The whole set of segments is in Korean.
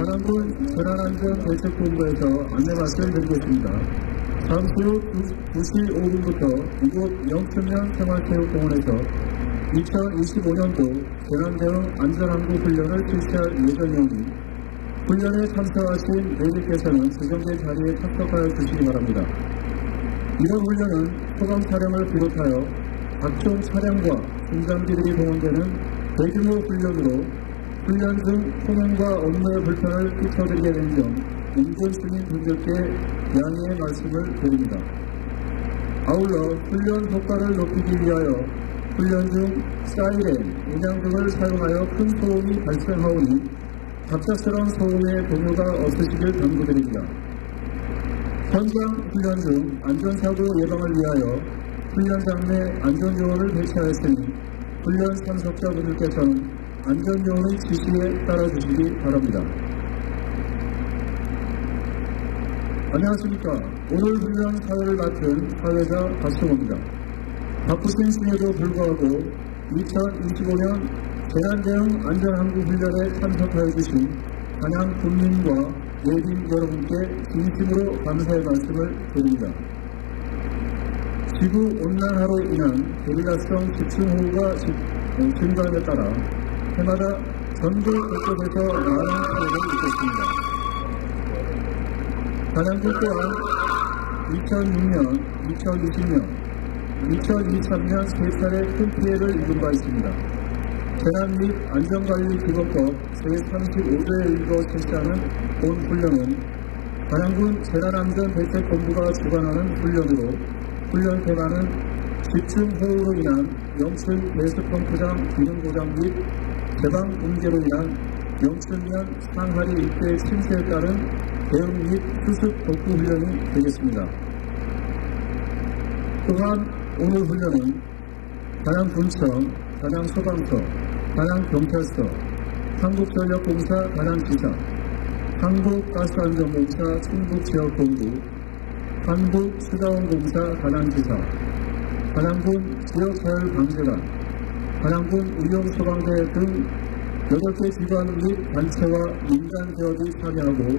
관악군 재난안전대책본부에서 안내 말씀드리겠습니다. 잠시 후 2시 5분부터 이곳 영천면 생활체육공원에서 2025년도 재난대응 안전항구 훈련을 실시할 예정이오니 훈련에 참석하신 내직께서는 지정된 자리에 참석하여 주시기 바랍니다. 이번 훈련은 소방 차량을 비롯하여 각종 차량과 중장비들이 동원되는 대규모 훈련으로 훈련 중 통행과 업무에 불편을 끼쳐드리게 된 점 인근 시민분들께 양해의 말씀을 드립니다. 아울러 훈련 효과를 높이기 위하여 훈련 중 사이렌, 음향 등을 사용하여 큰 소음이 발생하오니 갑작스러운 소음에 동요가 없으시길 당부드립니다. 현장 훈련 중 안전사고 예방을 위하여 훈련장 내 안전요원을 배치하였으니 훈련 참석자분들께서는 안전요원의 지시에 따라주시기 바랍니다. 안녕하십니까. 오늘 훈련 사회를 맡은 사회자 박승호입니다. 바쁘신 중에도 불구하고 2025년 재난대응 안전항구 훈련에 참석하여 주신 단양 국민과 예빈 여러분께 진심으로 감사의 말씀을 드립니다. 지구온난화로 인한 게릴라성 집중호우가 증가함에 따라 해마다 전국 곳곳에서 많은 피해를 입었습니다. 단양군 또한 2006년, 2020년, 2023년 3차례 큰 피해를 입은 바 있습니다. 재난 및 안전관리기본법 제35조에 의거 실시하는 본 훈련은 단양군 재난안전대책본부가 주관하는 훈련으로 훈련 테마는 집중호우로 인한 영천 배수펌프장 기능 고장 및 개방 붕괴로 인한 영천면 상하리 일대 침수에 따른 대응 및 수습 복구 훈련이 되겠습니다. 또한 오늘 훈련은 단양군청, 단양소방서, 단양경찰서, 한국전력공사 단양지사, 한국가스안전공사 충북지역본부, 한국수자원공사 단양지사, 단양군 지역자율방재단, 단양군 의용소방대 등 8개 기관 및 단체와 민간 기업이 참여하고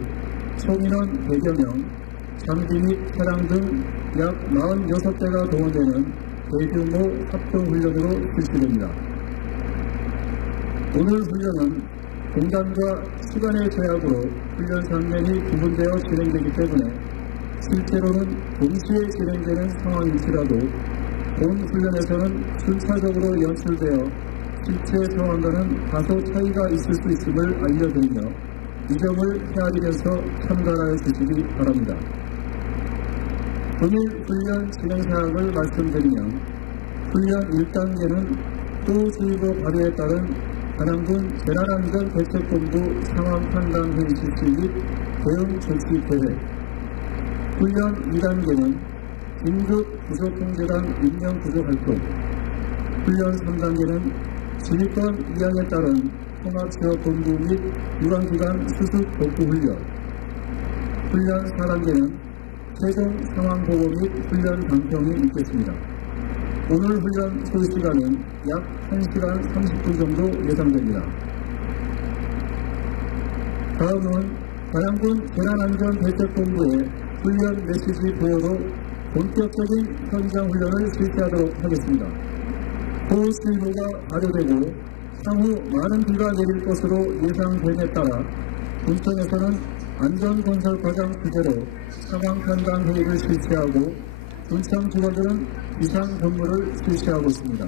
총인원 100여 명, 장비 및 차량 등 약 46대가 동원되는 대규모 합동훈련으로 실시됩니다. 오늘 훈련은 공간과 시간의 제약으로 훈련 장면이 구분되어 진행되기 때문에 실제로는 동시에 진행되는 상황일지라도 본 훈련에서는 순차적으로 연출되어 실제 상황과는 다소 차이가 있을 수 있음을 알려드리며 이 점을 헤아리면서 참가하여 주시기 바랍니다. 오늘 훈련 진행 사항을 말씀드리면 훈련 1단계는 호우주의보 발효에 따른 단양군 재난안전대책본부 상황 판단 회의 실시 및 대응 조치 계획. 훈련 2단계는 긴급 구조통제단 인명 구조 활동. 훈련 3단계는 지휘권 이항에 따른 통합지역본부 및 유관기관 수습 복구 훈련. 훈련 4단계는 최종 상황 보고 및 훈련 방평이 있겠습니다. 오늘 훈련 소요 시간은 약 1시간 30분 정도 예상됩니다. 다음은 단양군 재난안전대책본부의 훈련 메시지 보호로 본격적인 현장 훈련을 실시하도록 하겠습니다. 호우주의보가 발효되고 향후 많은 비가 내릴 것으로 예상됨에 따라 군청에서는 안전건설 과정 주제로 상황 판단 회의를 실시하고 군청 직원들은 비상 근무를 실시하고 있습니다.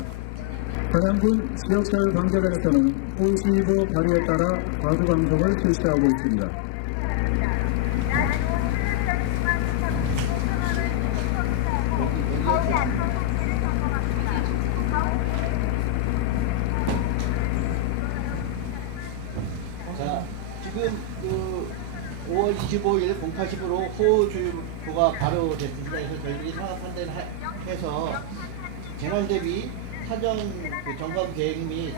단양군 지역자율방재단에서는 호우주의보 발효에 따라 과수방송을 실시하고 있습니다. 자, 지금 5월 25일 0810으로 호우주의보가 발효됐습니다. 그래서 저희들이 상황 판단해서 재난 대비 사전 점검 계획 및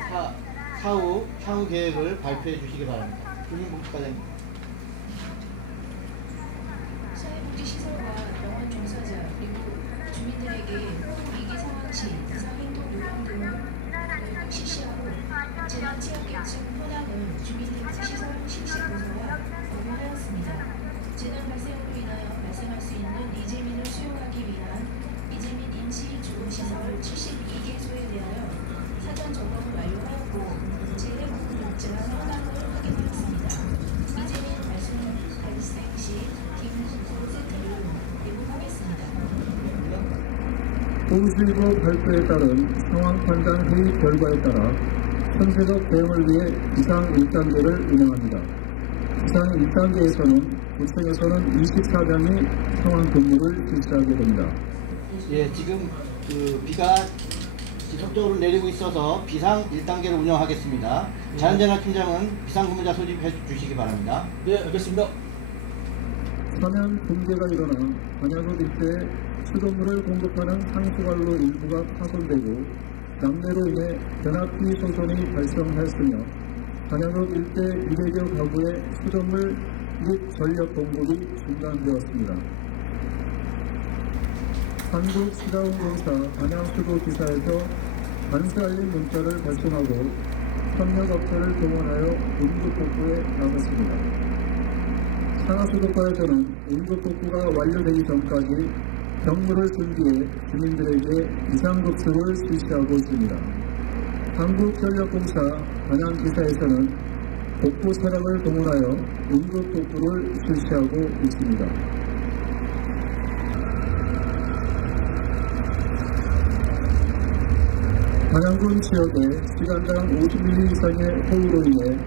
향후 계획을 발표해 주시기 바랍니다. 주민복지과장님. 사회복지시설과 병원 종사자 그리고 주민들에게 위기 상황 시 비상행동 요령 등을 실시하고 재난 취약계층 현황을 주민등록 시설 실시 보고와 서울시의보 발표에 따른 상황 판단 회의 결과에 따라 선제적 대응을 위해 비상 1단계를 운영합니다. 비상 1단계에서는 구청에서는 24명이 상황 근무를 실시하게 됩니다. 예, 지금 그 비가 지속적으로 내리고 있어서 비상 1단계를 운영하겠습니다. 자연재난 팀장은 비상근무자 소집해 주시기 바랍니다. 네, 알겠습니다. 사면 붕괴가 일어나 반야읍 일대에 수돗물을 공급하는 상수관로 일부가 파손되고 남매로 인해 변압기 소손이 발생하였으며 반야읍 일대 200여 가구의 수돗물 및 전력 공급이 중단되었습니다. 한국시라운공사 반양수도지사에서 관세 알림 문자를 발송하고 협력업체를 동원하여 응급복구에 나섰습니다. 상하수도과에서는 응급복구가 완료되기 전까지 경로를 준비해 주민들에게 비상급수를 실시하고 있습니다. 한국전력공사 반양지사에서는 복구 차량을 동원하여 응급복구를 실시하고 있습니다. 반양군 지역에 시간당 50mm 이상의 호우로 인해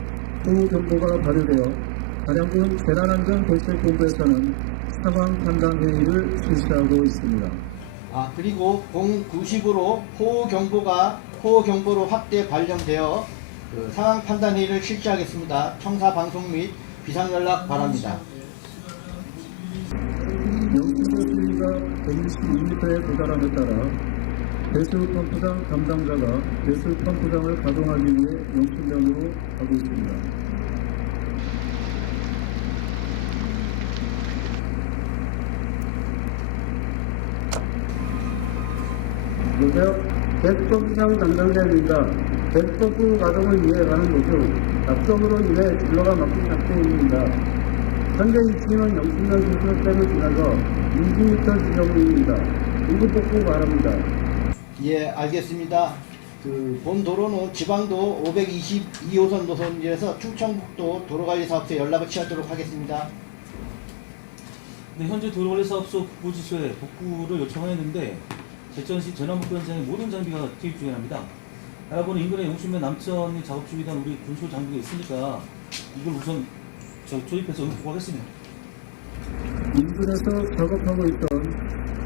호우경보가 발효되어 반양군 재난안전대책본부에서는 상황 판단 회의를 실시하고 있습니다. 그리고 0910으로 호우경보로 확대 발령되어 그 상황 판단 회의를 실시하겠습니다. 청사 방송 및 비상 연락 바랍니다. 영수도 수위가 122m에 도달함에 따라 배수 펌프장 담당자가 배수 펌프장을 가동하기 위해 영수면으로 가고 있습니다. 여보세요? 배수펌프장 담당자입니다. 배수펌프 가동을 위해 가는 도중 낙성으로 인해 진로가 막힌 상태입니다. 현재 위치는 영신면 수술댐을 지나서 20m 지점입니다. 응급복구 바랍니다. 예, 알겠습니다. 그 본 도로는 지방도 522호선 노선지에서 충청북도 도로관리사업소에 연락을 취하도록 하겠습니다. 네, 현재 도로관리사업소 국보지소에 복구를 요청하였는데 대천시 재난복구 현장에 모든 장비가 투입 중이랍니다. 여러분 인근에 용수면 남천이 작업 중이던 우리 군소 장비가 있으니까 이걸 우선 조입해서 응급복구하겠습니다. 인근에서 작업하고 있던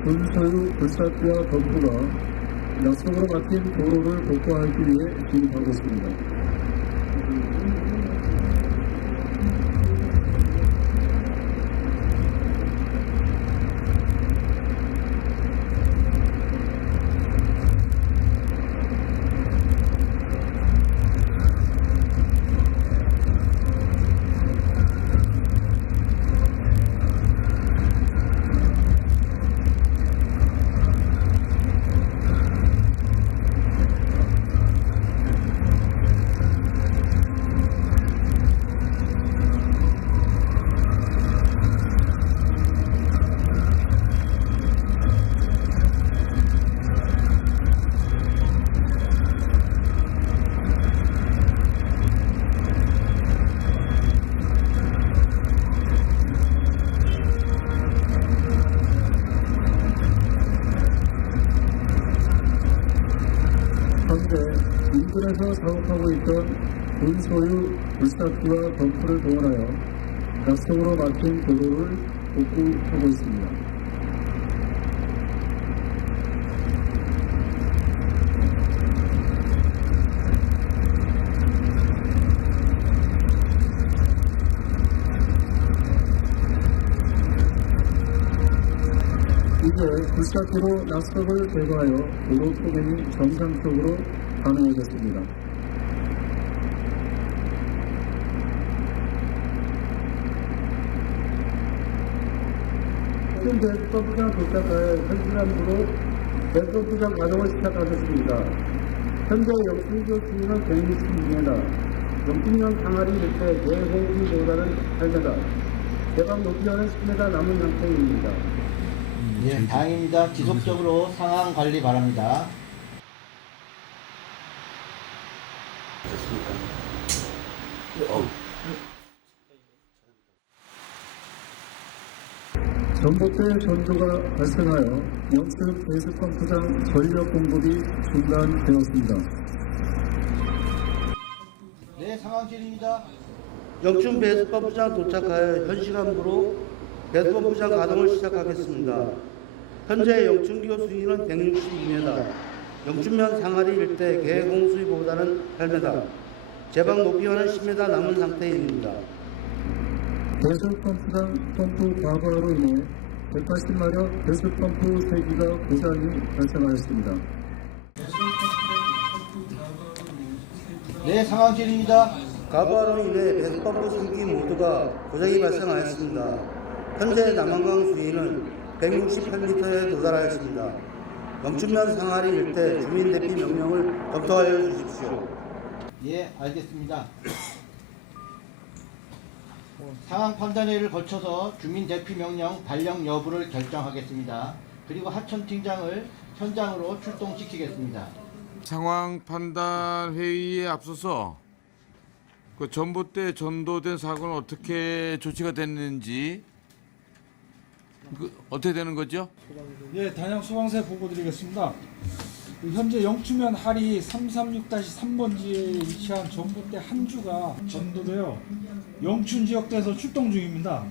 군소유 불사띠와 덤프가 약속으로 막힌 도로를 복구하기 위해 진입하고 있습니다. 현재 인근에서 작업하고 있던 군소유 불사띠와 덤프를 동원하여 약속으로 막힌 도로를 복구하고 있습니다. 이제 불사띠로 낙석을 제거하여 도로 통행이 정상적으로 가능해졌습니다. 지금 배수펌프장 도착하여 현수람으로 배수펌프장 가동을 시작하셨습니다. 현재 영신도 수위는 162m, 영신면 항아리 밑에 내호흡이 도달은 8m, 대방 높이는 10m 남은 상태입니다. 예, 다행입니다. 지속적으로 상황 관리 바랍니다. 전봇대 전조가 발생하여 영습 배수펌프장 전력 공급이 중단되었습니다. 네, 상황실입니다. 영춘 배수펌프장 도착하여 현 시간부로 배수펌프장 가동을 시작하겠습니다. 현재 영춘기호 수위는 162m, 영춘면 상하리 일대 계공 수위보다는 8m, 제방 높이와는 10m 남은 상태입니다. 배수펌프장 펌프 과부하로 인해 180마력 배수펌프 3기가 고장이 발생하였습니다. 네, 상황실입니다. 과부하로 인해 배수펌프 3기 모두가 고장이 발생하였습니다. 현재 남한강 수위는 168m에 도달하였습니다. 영춘면 상하리 일대 주민 대피 명령을 검토하여 주십시오. 예, 알겠습니다. 상황 판단회를 거쳐서 주민 대피 명령 발령 여부를 결정하겠습니다. 그리고 하천 팀장을 현장으로 출동시키겠습니다. 상황 판단 회의에 앞서서 그 전봇대 전도된 사고는 어떻게 조치가 됐는지 어떻게 되는 거죠? 예, 단양 소방서에 보고드리겠습니다. 현재 영추면 하리 336-3번지에 위치한 전봇대 한 주가 전도되어 영춘 지역대에서 출동 중입니다.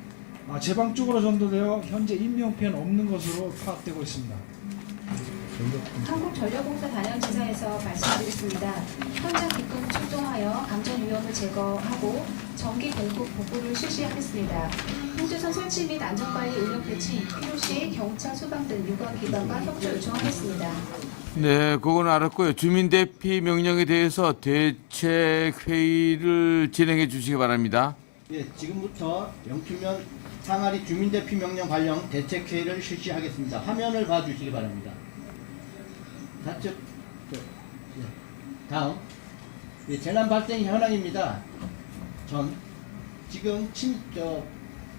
제방 쪽으로 전도되어 현재 인명 피해는 없는 것으로 파악되고 있습니다. 한국전력공사 단양지사에서 말씀드리겠습니다. 현장 기동 출동하여 감전 위험을 제거하고 전기 공급 복구를 실시하겠습니다. 홍조선 설치 및 안전관리 인력 배치 필요시 경찰, 소방 등 유관기관과 협조 요청하겠습니다. 네, 그건 알았고요. 주민 대피 명령에 대해서 대책 회의를 진행해 주시기 바랍니다. 예, 지금부터 영춘면 상하리 주민 대피 명령 발령 대책 회의를 실시하겠습니다. 화면을 봐주시기 바랍니다. 좌측, 다음 재난 발생 현황입니다. 지금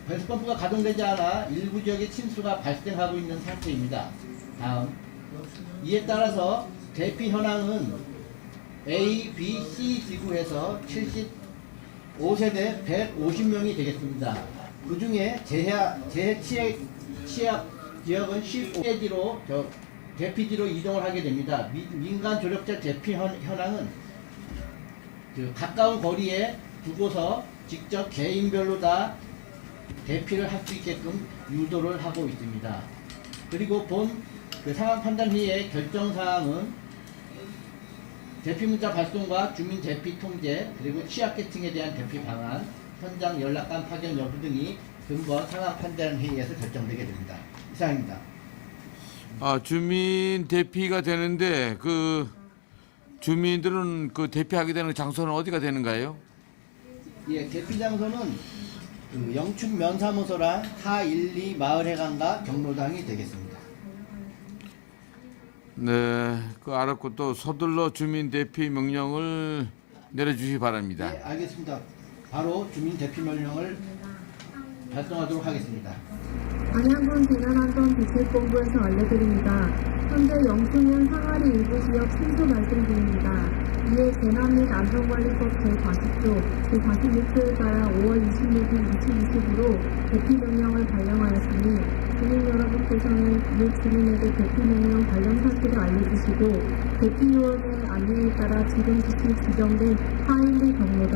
배수펌프가 가동되지 않아 일부 지역에 침수가 발생하고 있는 상태입니다. 다음 이에 따라서 대피 현황은 A, B, C 지구에서 75세대 150명이 되겠습니다. 그 중에 재해 취약 지역은 15세지로 대피지로 이동을 하게 됩니다. 민간 조력자 대피 현황은 가까운 거리에 두고서 직접 개인별로 다 대피를 할 수 있게끔 유도를 하고 있습니다. 그리고 본 상황 판단 회의의 결정 사항은 대피 문자 발송과 주민 대피 통제 그리고 취약계층에 대한 대피 방안, 현장 연락관 파견 여부 등이 근본 상황 판단 회의에서 결정되게 됩니다. 이상입니다. 주민 대피가 되는데 그 주민들은 그 대피하게 되는 장소는 어디가 되는가요? 예, 대피 장소는 영춘 면사무소랑 412 마을회관과 경로당이 되겠습니다. 네, 그 알았고 또 서둘러 주민 대피 명령을 내려주시기 바랍니다. 예, 알겠습니다. 바로 주민 대피 명령을 발송하도록 하겠습니다. 단양군 재난안전대책본부에서 알려드립니다. 현재 영춘면 상하리 일부 지역 침수 발생 중입니다. 이에 재난 및 안전관리법 제40조 제46조에 따라 5월 26일 2020으로 대피 명령을 발령하였으니 주민 여러분께서는 이웃 주민에게 대피 명령 발령 사실을 알려주시고 대피요원의 안내에 따라 지금 지정된 412 경로당,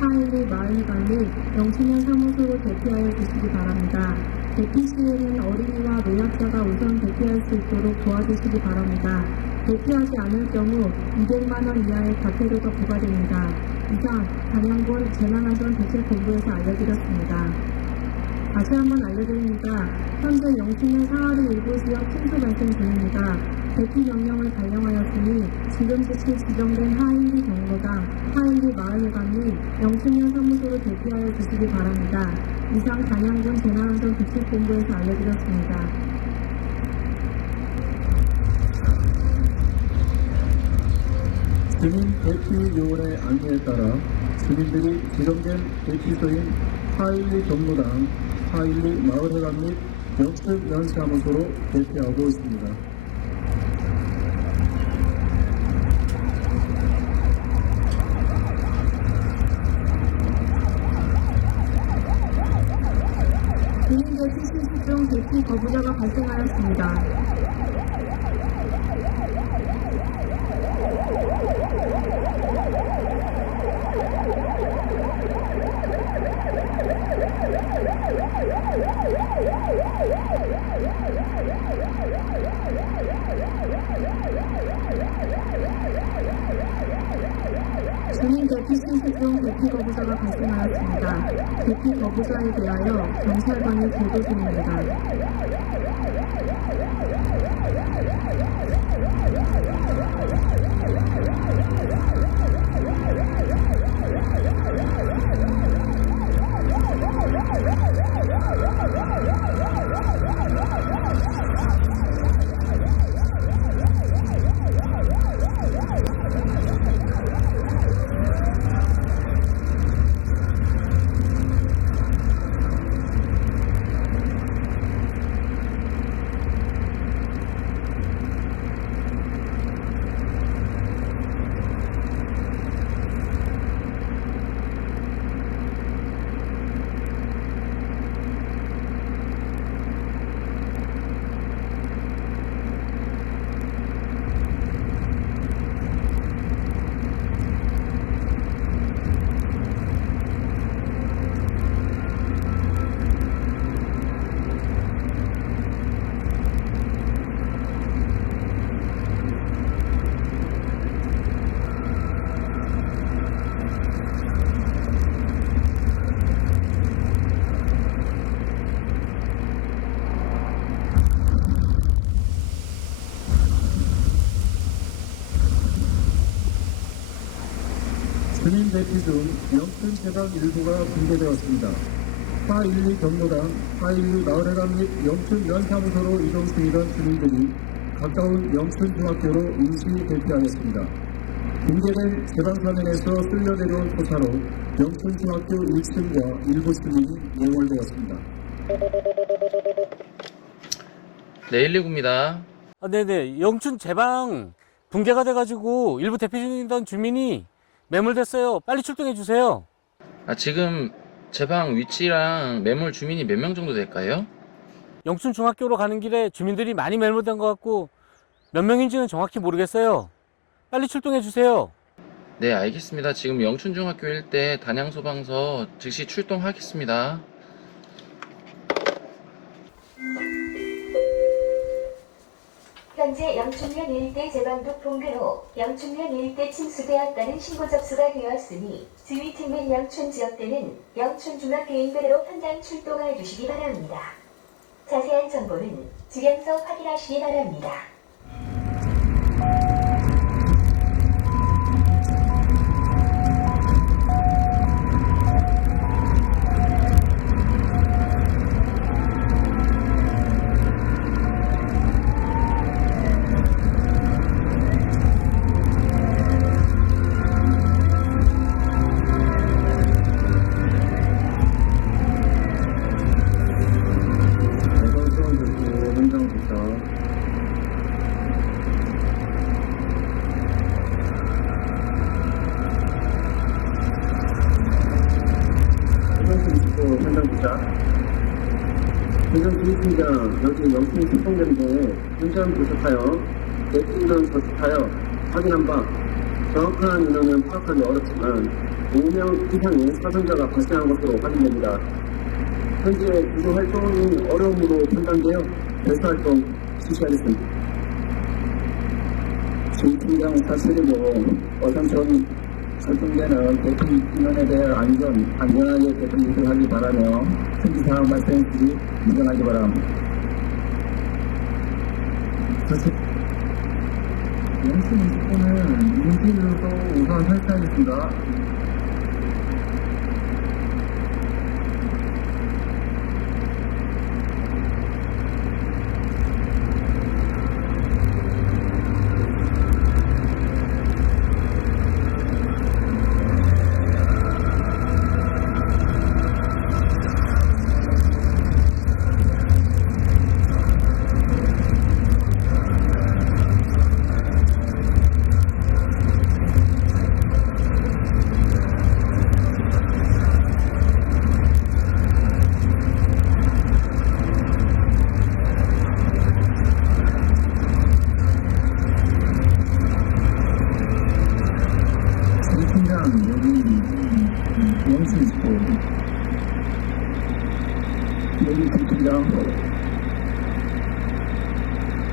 412 마을회관 및 영춘면 사무소로 대피하여 주시기 바랍니다. 대피 시에는 어린이와 노약자가 우선 대피할 수 있도록 도와주시기 바랍니다. 대피하지 않을 경우 200만 원 이하의 과태료가 부과됩니다. 이상 단양군 재난안전대책본부에서 알려드렸습니다. 다시 한번 알려드립니다. 현재 영춘면 상하리 일부 지역 침수 발생 중입니다. 대피 명령을 발령하였으니 지금 지정된 하인리 경로당, 하인리 마을회관 및 영춘면 사무소로 대피하여 주시기 바랍니다. 이상 단양군 재난안전대책본부에서 알려드렸습니다. 주민 대피 요원의 안내에 따라 주민들이 지정된 대피소인 412 경로당, 412 마을회관 및 영습 면사무소로 대피하고 있습니다. 주민 대피 실시 중 대피 거부자가 발생하였습니다. 주민 대피 신고 중 대피 거부자가 발생하였습니다. 대피 거부자에 대하여 경찰관이 보도 중입니다. 주민 대피 중 영천 제방 일부가 붕괴되었습니다. 412 경로당 412 마을회관 및 영천 면사무소로 이동 중이던 주민들이 가까운 영천 중학교로 임시 대피하였습니다. 붕괴된 제방사면에서 쓸려 내려온 토사로 영천 중학교 1층과 일부 주민이 매몰되었습니다. 네, 119입니다. 네네. 영춘 제방 붕괴가 돼가지고 일부 대피 중이던 주민이 매몰됐어요. 빨리 출동해 주세요. 지금 제방 위치랑 매몰 주민이 몇 명 정도 될까요? 영춘 중학교로 가는 길에 주민들이 많이 매몰된 것 같고 몇 명인지는 정확히 모르겠어요. 빨리 출동해 주세요. 네, 알겠습니다. 지금 영춘중학교 일대 단양소방서 즉시 출동하겠습니다. 현재 영춘면 일대 제방도 붕괴로 영춘면 일대 침수되었다는 신고 접수가 되었으니 지휘팀 및 영춘 지역대는 영춘중학교 인근으로 현장 출동해 주시기 바랍니다. 자세한 정보는 지령서 확인하시기 바랍니다. 지금 주민장 여기 영춘 출동되는데 현장 도착하여 대피인원 도착하여 확인한 바 정확한 인원은 파악하기 어렵지만 5명 이상의 사상자가 발생한 것으로 확인됩니다. 현재 구조 활동이 어려움으로 판단되어 대수 활동 실시하겠습니다. 주민장 사실이고 어선처럼 설정되는 대피 인원에 대한 안전하게 대피 유도하기 바라며 특이 상황 발생 시 인정하기 바랍니다. 사실 영춘 20분은 인지로도 우선 설치하겠습니다.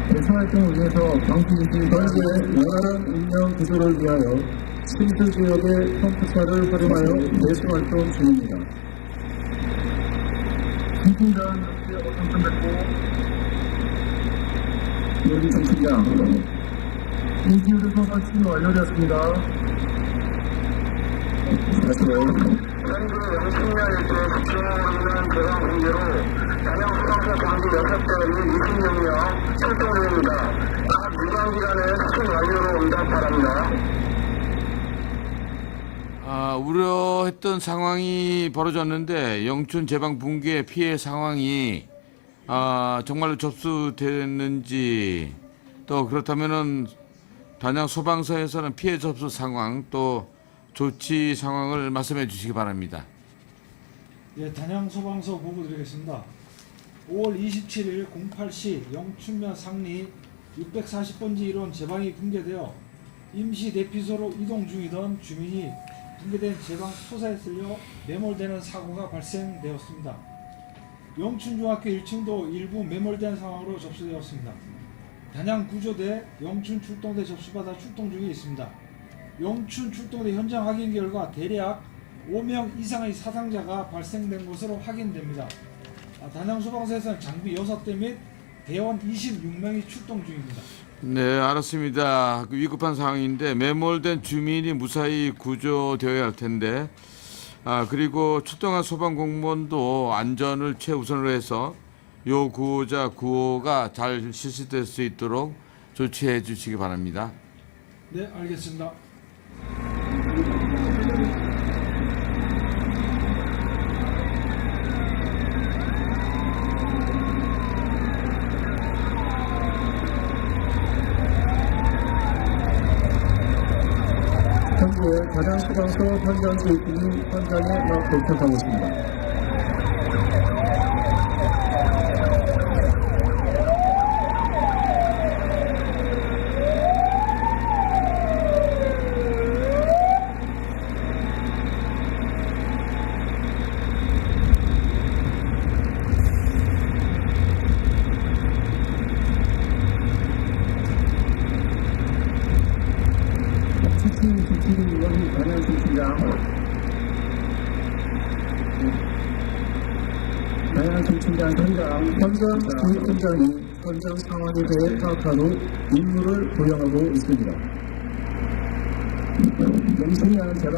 대사활동을 위해서 방수기지 현재 원활한 운영 구조를 위하여 침수 지역의 펌프차를 활용하여 배수활동 중입니다. 김팀장 역시 어떤 뵙고 여기 김팀장 인지유도 설치 완료되었습니다. 다시요. 현재 영신년 일대 집중으로 인한 개방 붕괴로 단양 소방서 장비 6대 및 26명 출동 중입니다. 각 유관기관에 수신 완료로 응답 바랍니다. 우려했던 상황이 벌어졌는데 영춘 제방 붕괴 피해 상황이 정말로 접수됐는지 또 그렇다면은 단양 소방서에서는 피해 접수 상황 또 조치 상황을 말씀해 주시기 바랍니다. 예, 단양 소방서 보고 드리겠습니다. 5월 27일 08시 영춘면 상리 640번지 1원 제방이 붕괴되어 임시 대피소로 이동 중이던 주민이 붕괴된 제방 소사에 쓸려 매몰되는 사고가 발생되었습니다. 영춘중학교 1층도 일부 매몰된 상황으로 접수되었습니다. 단양 구조대 영춘 출동대 접수받아 출동 중에 있습니다. 영춘 출동대 현장 확인 결과 대략 5명 이상의 사상자가 발생된 것으로 확인됩니다. 단양 소방서에서는 장비 6대 및 대원 26명이 출동 중입니다. 네, 알았습니다. 위급한 상황인데 매몰된 주민이 무사히 구조되어야 할 텐데 그리고 출동한 소방 공무원도 안전을 최우선으로 해서 요 구호자 구호가 잘 실시될 수 있도록 조치해 주시기 바랍니다. 네, 알겠습니다. 현재 단양 소방서 현장 교육팀이 현장에 막 도착하고 있습니다. 여기 단양 팀장 단양 팀장 현장 교육팀장이 현장 상황에 대해 파악한 후 임무를 부여하고 있습니다. 영신년 재방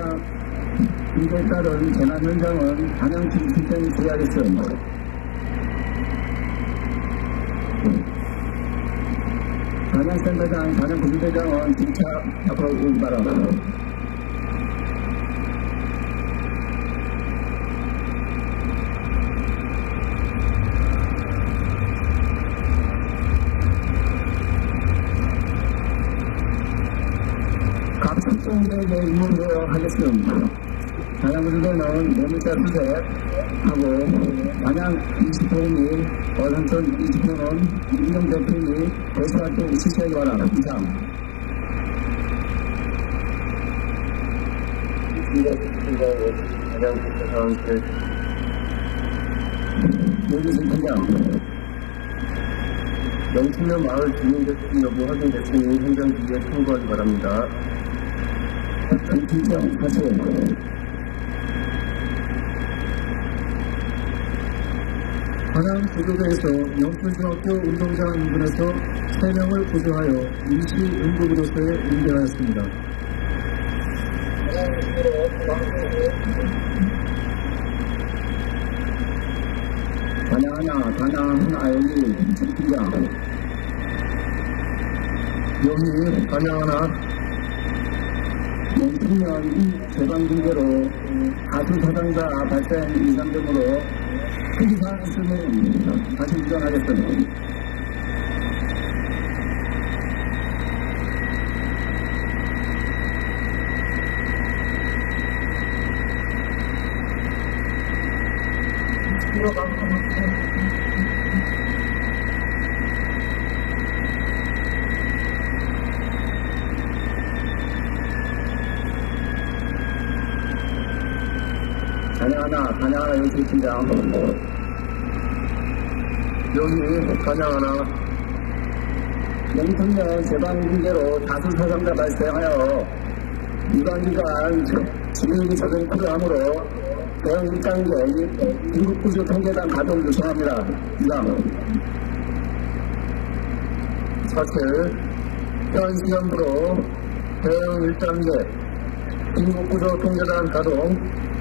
붕괴에 따른 재난 현장은 단양 팀장이 지휘하겠습니다. 단양센터장, 단양구조대장은 기차 앞으로 오기 바랍니다. 각 특정대에 임무를 하겠습니다. 단양구조대는 매물자 수색하고 단양 20호 및 어선천 20호는 인명 대피 및 배수활동 실시하기 바랍니다. 이상. 여기서 팀장 영춘면 마을 주민대표 여부 확인됐으니 현장 주의에 참고하기 바랍니다. 팀장 하세요. 단양 구조대에서 영춘중학교 운동장 인근에서 3명을 구조하여 임시 응급의료소에 응대하였습니다. 단양 하나 여기 팀장 여기 단양 하나 영춘면 재방 붕괴로 가수 사상자 발생 이상 등으로 특이사항 있으면 다시 주장하겠습니다. 단양 하나 연출팀장 여기 관양하나 영천면 제방 붕괴로 다수 사상자 발생하여 유관기관 지민이 적용 필요하므로 대형 일장계 긴급구조 통계단 가동 요청합니다. 이상. 사실 현 시간부로 대형 일장계 긴급구조 통계단 가동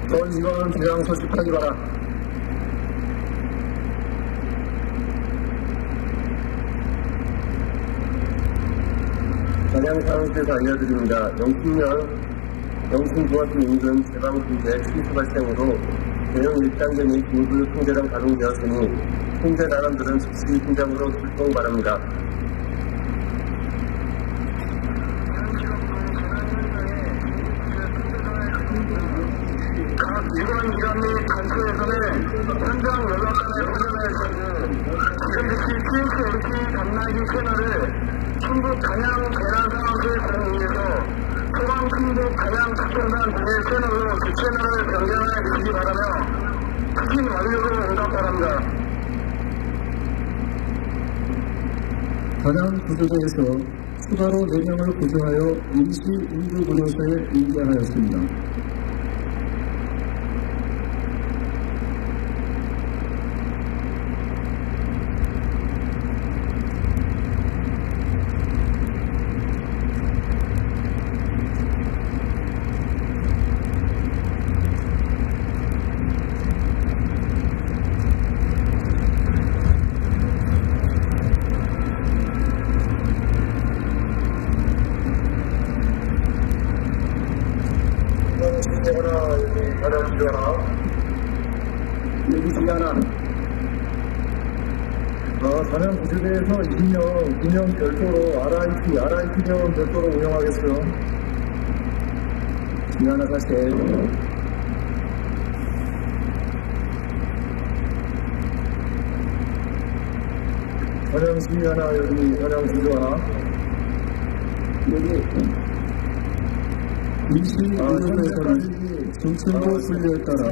전 직원 대상 소집하기 바라. 관양 상황에서 알려드립니다. 영춘 중학교 인근 제방 붕괴 침수 발생으로 대형 1단계 및 긴급 통제단 가동되었으니 통제 단원들은 즉시 현장으로 출동 바랍니다. 각 유관기관 및 단체에서는 현장 연락관에 훈련을 하고 지금 즉시 TSLT 담나기 채널을 충북 단양 재난상황실 공유에서 소방 충북 단양 특전단 동일 채널로 두 채널을 변경해 주시기 바라며 추진 완료로 응답 바랍니다. 단양 구조대에서 추가로 4명을 구조하여 임시 응급의료소에 인계하였습니다. 단양 구조대에서 2명 별도로 RIT병원 별도로 운영하겠어요. 지하나 사실 단양 시위 하나, 여기 단양 구조 하나, 여기 임시 의료소에서는 중증도 분류에 따라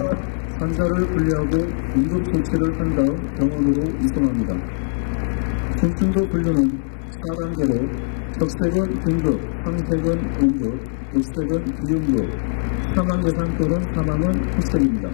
환자를 분류하고 응급 조치를 한 다음 병원으로 이송합니다. 중증도 분류는 4단계로 적색은 등급, 황색은 응급, 녹색은 비응급, 사망 예상 또는 사망은 후색입니다.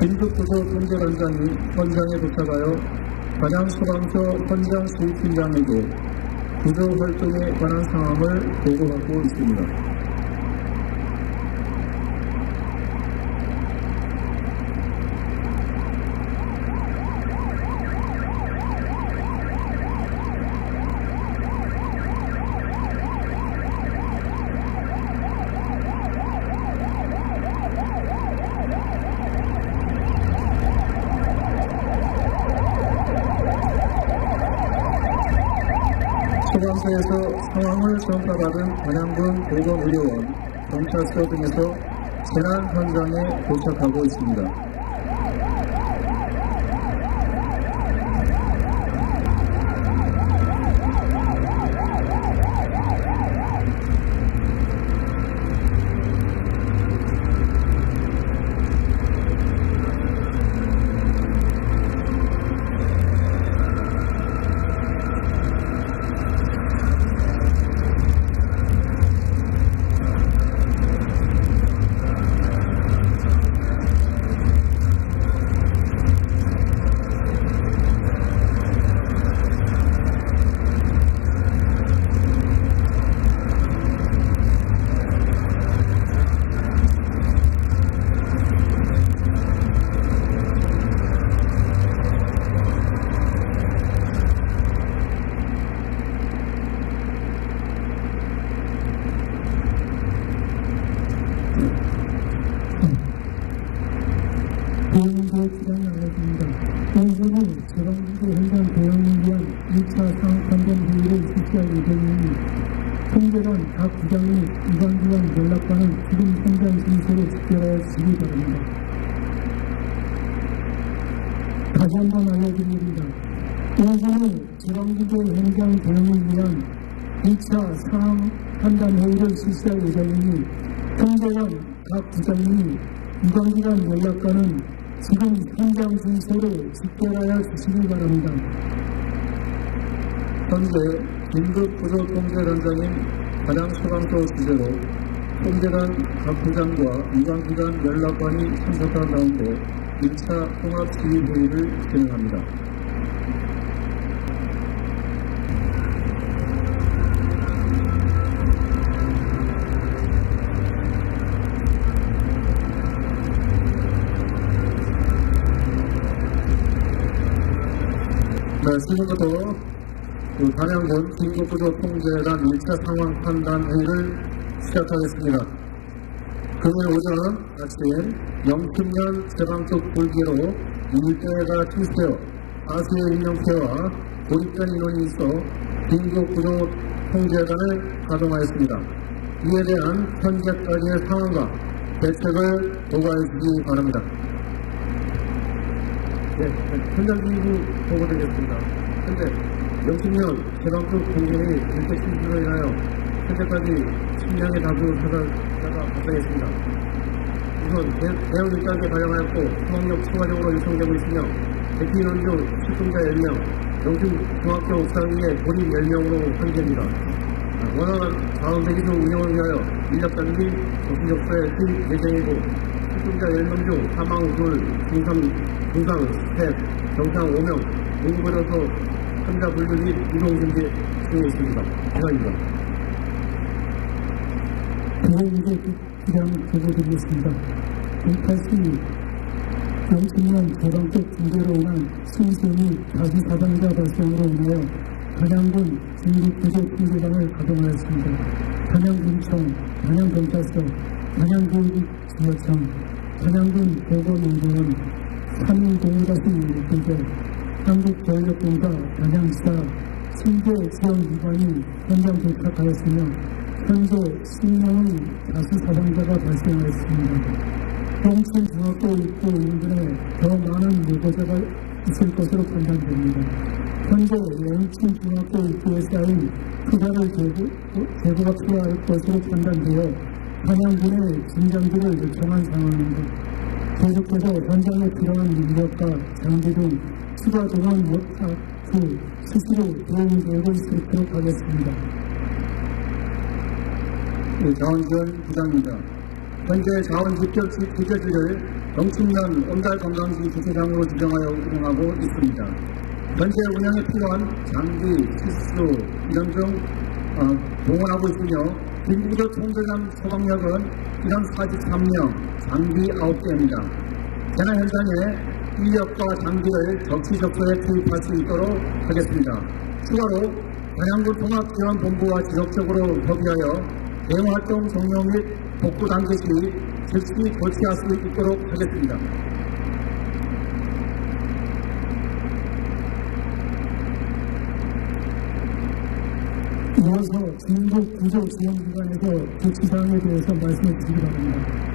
긴급구조 통제단장이 현장에 도착하여 단양 소방서 현장 수의팀장에게 구조 활동에 관한 상황을 보고하고 있습니다. 소방서에서 상황을 전파받은 단양군 보건의료원, 경찰서 등에서 재난 현장에 도착하고 있습니다. 일본이 재방문제 현장 대응을 위한 1차 상황판단 회의를 실시할 예정이니 통제단 각 부장 및 이관기관 연락관은 지금 현장 진술을 집결하여 주시기 바랍니다. 다시 한번 알려드립니다. 일본이 재방문제 현장 대응을 위한 2차 상황 판단 회의를 실시할 예정이니 통제단 각 부장 및 이관기관 연락관은 지금 현장 진술을 집결하여 주시기 바랍니다. 현재 긴급 구조 통제단장인 가장 소방서 주재로 통제단 각 부장과 이관기관 연락관이 참석한 가운데 1차 통합시위회의를 진행합니다. 네, 지금부터 단양군 긴급구조 통제단 1차 상황 판단 회의를 시작하겠습니다. 금요일 오전 아침 영춘면 제방 쪽 불기로 일대가 침수되어 다수의 인명피해와 고립된 인원이 있어 긴급구조 통제단을 가동하였습니다. 이에 대한 현재까지의 상황과 대책을 보고해 주시기 바랍니다. 네, 현장 진구 보고드리겠습니다. 현재 영춘면 제방 쪽 공진이 일대 침수로 인하여 현재까지 10명의 다수 사살자가 발생했습니다. 우선 대응 일단계 발령하였고 상황력 추가적으로 요청되고 있으며 대피 인원 중 실종자 10명, 영춘 중학교 옥상 위에 고립 10명으로 한계입니다. 원활한 자원 대기조 운영을 위하여 인력 단기 정신적소에 투입 예정이고 실종자 10명 중 사망 2, 중상 3, 정상 5명, 응급으로서 환자 분류 및 이동 준비 중에 있습니다. 이상입니다. 이제 기량 보고드리겠습니다. 2082 영춘면 제방쪽 붕괴로 인한 침수 및 다수 사상자 발생으로 인하여 단양군 긴급구조 통제단을 가동하였습니다. 단양군청, 단양경찰서, 단양교육지구청, 단양군 보건연구원, 3.0-6대조, 한국전력공사 단양시사 신고 지원기관이 현장 도착하였으며 현재 10명의 다수 사상자가 발생하였습니다. 영춘 중학교 입구 인근에 더 많은 무고자가 있을 것으로 판단됩니다. 현재 영춘 중학교 입구에 쌓인 투자를 제거가 필요할 것으로 판단되어 단양군의 진정들을 요청한 상황입니다. 계속해서 현장에 필요한 인력과 장비 등 추가 동원 후 스스로 도움 계획을 세우도록 하겠습니다. 네, 자원지원 부장입니다. 현재 자원 집결지를 영춘면 온달관광지 주차장으로 지정하여 운영하고 있습니다. 현재 운영에 필요한 장비, 필수 이런 등 동원하고 있으며 긴급구조 통제단 소방력은 인원 43명, 장비 9대입니다. 재난 현장에 인력과 장비를 적시적소에 투입할 수 있도록 하겠습니다. 추가로 단양군 통합지원본부와 지속적으로 협의하여 대응활동 종료 및 복구 단계 시 즉시 조치할 수 있도록 하겠습니다. 이어서 긴급구조지원기관에서 조치사항에 대해서 말씀해 주시기 바랍니다.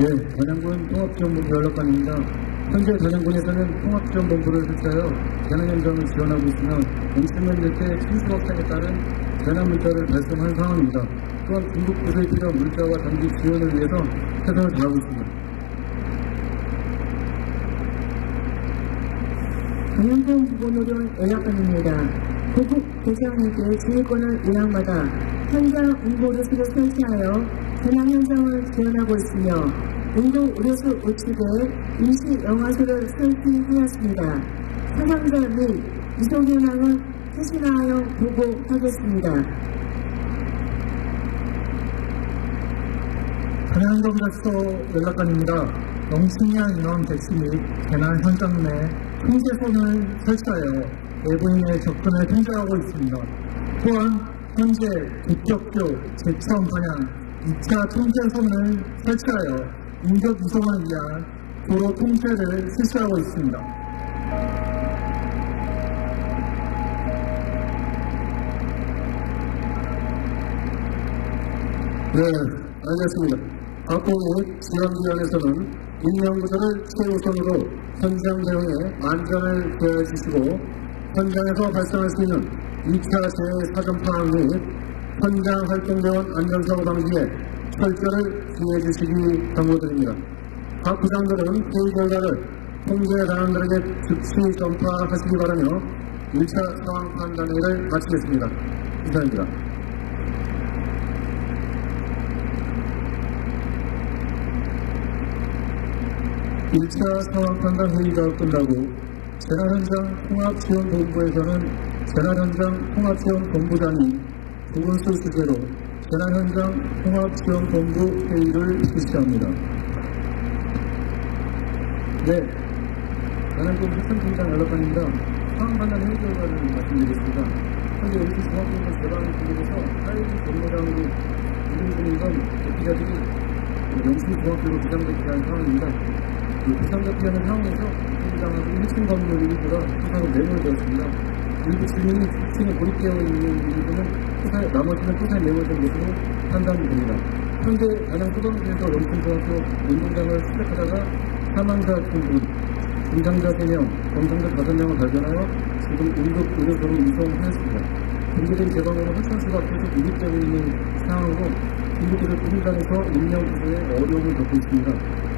네, 단양군 통합지원본부 연락관입니다. 현재 단양군에서는 통합지원본부를 설치하여 재난 현장을 지원하고 있으며 영춘면 일대 침수 확산에 따른 재난 문자를 발송한 상황입니다. 또한 긴급구조에 필요한 물자와 장비 지원을 위해서 최선을 다하고 있습니다. 단양군 보건의료원 연락관입니다. 고급 대장에게 지휘권을 요양받아 현장 응보루수를 설치하여 재난 현장을 지원하고 있으며 응도 의료수 우측에 임시 영화소를 설치하였습니다. 사상자 및 이송 현황은 최신화하여 보고하겠습니다. 단양경찰서 연락관입니다. 영춘면 인원 배치 및 재난 현장 내 통제선을 설치하여 외부인의 접근을 통제하고 있습니다. 또한 현재 북격교 제천 방향 2차 통제선을 설치하여 인격 이송을 위한 도로 통제를 실시하고 있습니다. 네, 알겠습니다. 앞으로 지방지역에서는 인명구조를 최우선으로 현장 대응에 만전을 기하해 주시고 현장에서 발생할 수 있는 2차 재해 사전 파악 및 현장 활동대원 안전사고 방지에 철저를 기해 주시기 당부드립니다. 각 부장들은 회의 결과를 통제 단원들에게 즉시 전파하시기 바라며 1차 상황 판단회를 마치겠습니다. 이상입니다. (1차 상황판단회의가) 끝나고 재난현장 통합지원본부에서는 재난현장 통합지원본부장이 부분수 주제로 재난현장 통합지원본부 회의를 실시합니다. 네, 재난본부 해상팀장 연락관입니다. 상황판단 회의 결과를 말씀드리겠습니다. 현재 영수 종합본부 재방 구역에서 8기 본부장으로 운영 중인 건 대피자들이 영수 종합적으로 부상대피한 상황입니다. 부상대피하는 상황에서 본부장하고 1층 건물 일부가 부상으로 매몰되었습니다. 일부 주민이 2층에 고립되어 있는 일부는 나머지는 토사에 매몰된 것으로 판단이 됩니다. 현재 안양 소방서에서 영춘중학교 운동장을 수색하다가 사망자 2분, 중상자 3명, 검상자 5명을 발견하여 지금 응급 의료소로 이송하였습니다. 공개된 재방으로 하천수가 계속 유입되고 있는 상황으로 긴급의료 통장에서 인명구조에 어려움을 겪고 있습니다.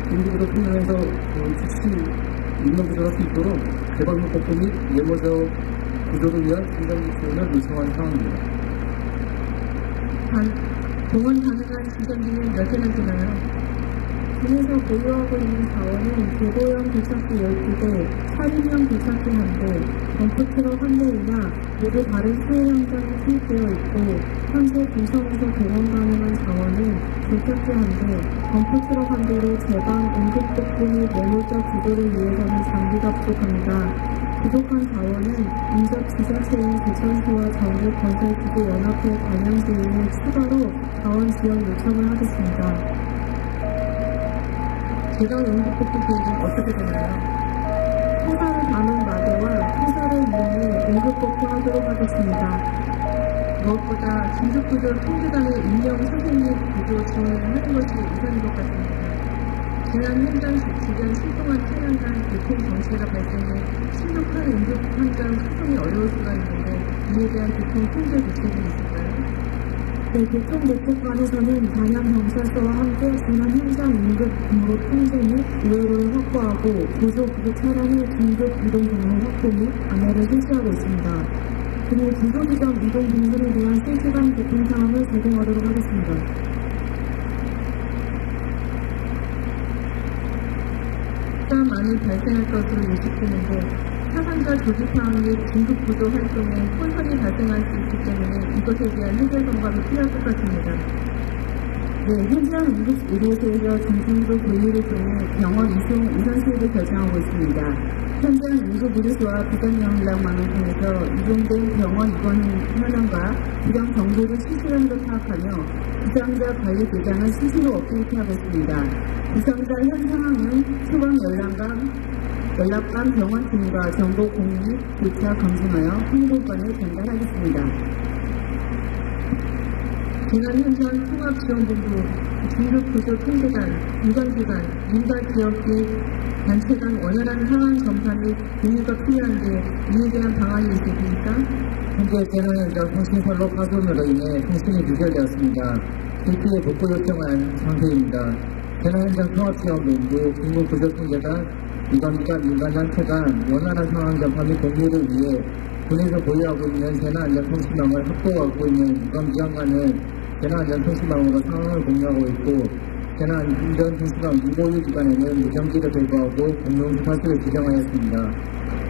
긴급의료 통장에서 즉시 인명구조를 할 수 있도록 재방역 복구 및 예모자 구조를 위한 중장기 지원을 요청한 상황입니다. 동원 가능한 지정기는 몇 개나 되나요? 군에서 보유하고 있는 자원은 도보형 도착기 12대, 사륜형 도착기 1대, 덤프트럭 1대이나 모두 다른 수해 현장에 투입되어 있고 현재 구성에서 동원 가능한 자원은 도착기 1대, 덤프트럭 1대로 재방, 응급복구 및 매몰적 구조를 위해서는 장비가 부족합니다. 부족한 자원은 인접 지자체인 대천시와 전국 건설기구 연합회 관영지인에 추가로 자원 지원 요청을 하겠습니다. 재방 응급복구 계획은 어떻게 되나요? 회사를 담은 마대와 회사를 이용해 응급복구하도록 하겠습니다. 무엇보다 긴급구조 통제단의 인력 사생 및 구조 지원을 하는 것이 우선인 것 같습니다. 재난 현장 주변 실동한 차량간 교통 정체가 발생해 신속한 응급 현장 수송이 어려울 수가 있는데 이에 대한 교통 통제 대책이 있을까요? 네, 교통대책관에서는 단양경찰서와 함께 재난 현장 응급 경로 통제 및 우회로를 확보하고 구조 구조 차량의 긴급 이동 경로 확보 및 안내를 실시하고 있습니다. 그리고 구조지점 이동 공간에 대한 실시간 교통 상황을 제공하도록 하겠습니다. 많이 발생할 것으로 예측되는데 사상자 조직 파악 및 긴급 구조 활동에 혼선이 발생할 수 있기 때문에 이것에 대한 해결 방법이 필요할 것 같습니다. 네, 현장 응급 의료소에서 중증도 교육을 통해 병원 이송 우선순위를 결정하고 있습니다. 현장 응급 의료소와 부장 연락망을 통해서 이동된 병원 입원 현황과 부정 정보를 실시간으로 파악하며 부상자 관리 대장을 스스로 업데이트하고 있습니다. 부상자 현 상황은 소방 연락관 병원팀과 정보 공유, 교차 검증하여 홍보권을 전달하겠습니다. 재난현장 통합지원본부, 긴급구조통제단, 유관기관, 민간기업 및 단체 간 원활한 상황 전파 및 공유가 필요한데 이에 대한 방안이 있으십니까? 현재 재난현장 통신선로 파손으로 인해 통신이 누설되었습니다. 필피에 복구 요청한 상태입니다. 재난현장 통합지원본부, 긴급구조통제단, 기관과 민간단체 간 원활한 상황 전파 및 공유를 위해 군에서 보유하고 있는 재난안전통신망을 확보하고 있는 유관기관 간은 재난안전통신망으로 상황을 공유하고 있고 재난안전통신망 미보유 기관에는 무전기를 배부하고 공용 사실을 지정하였습니다.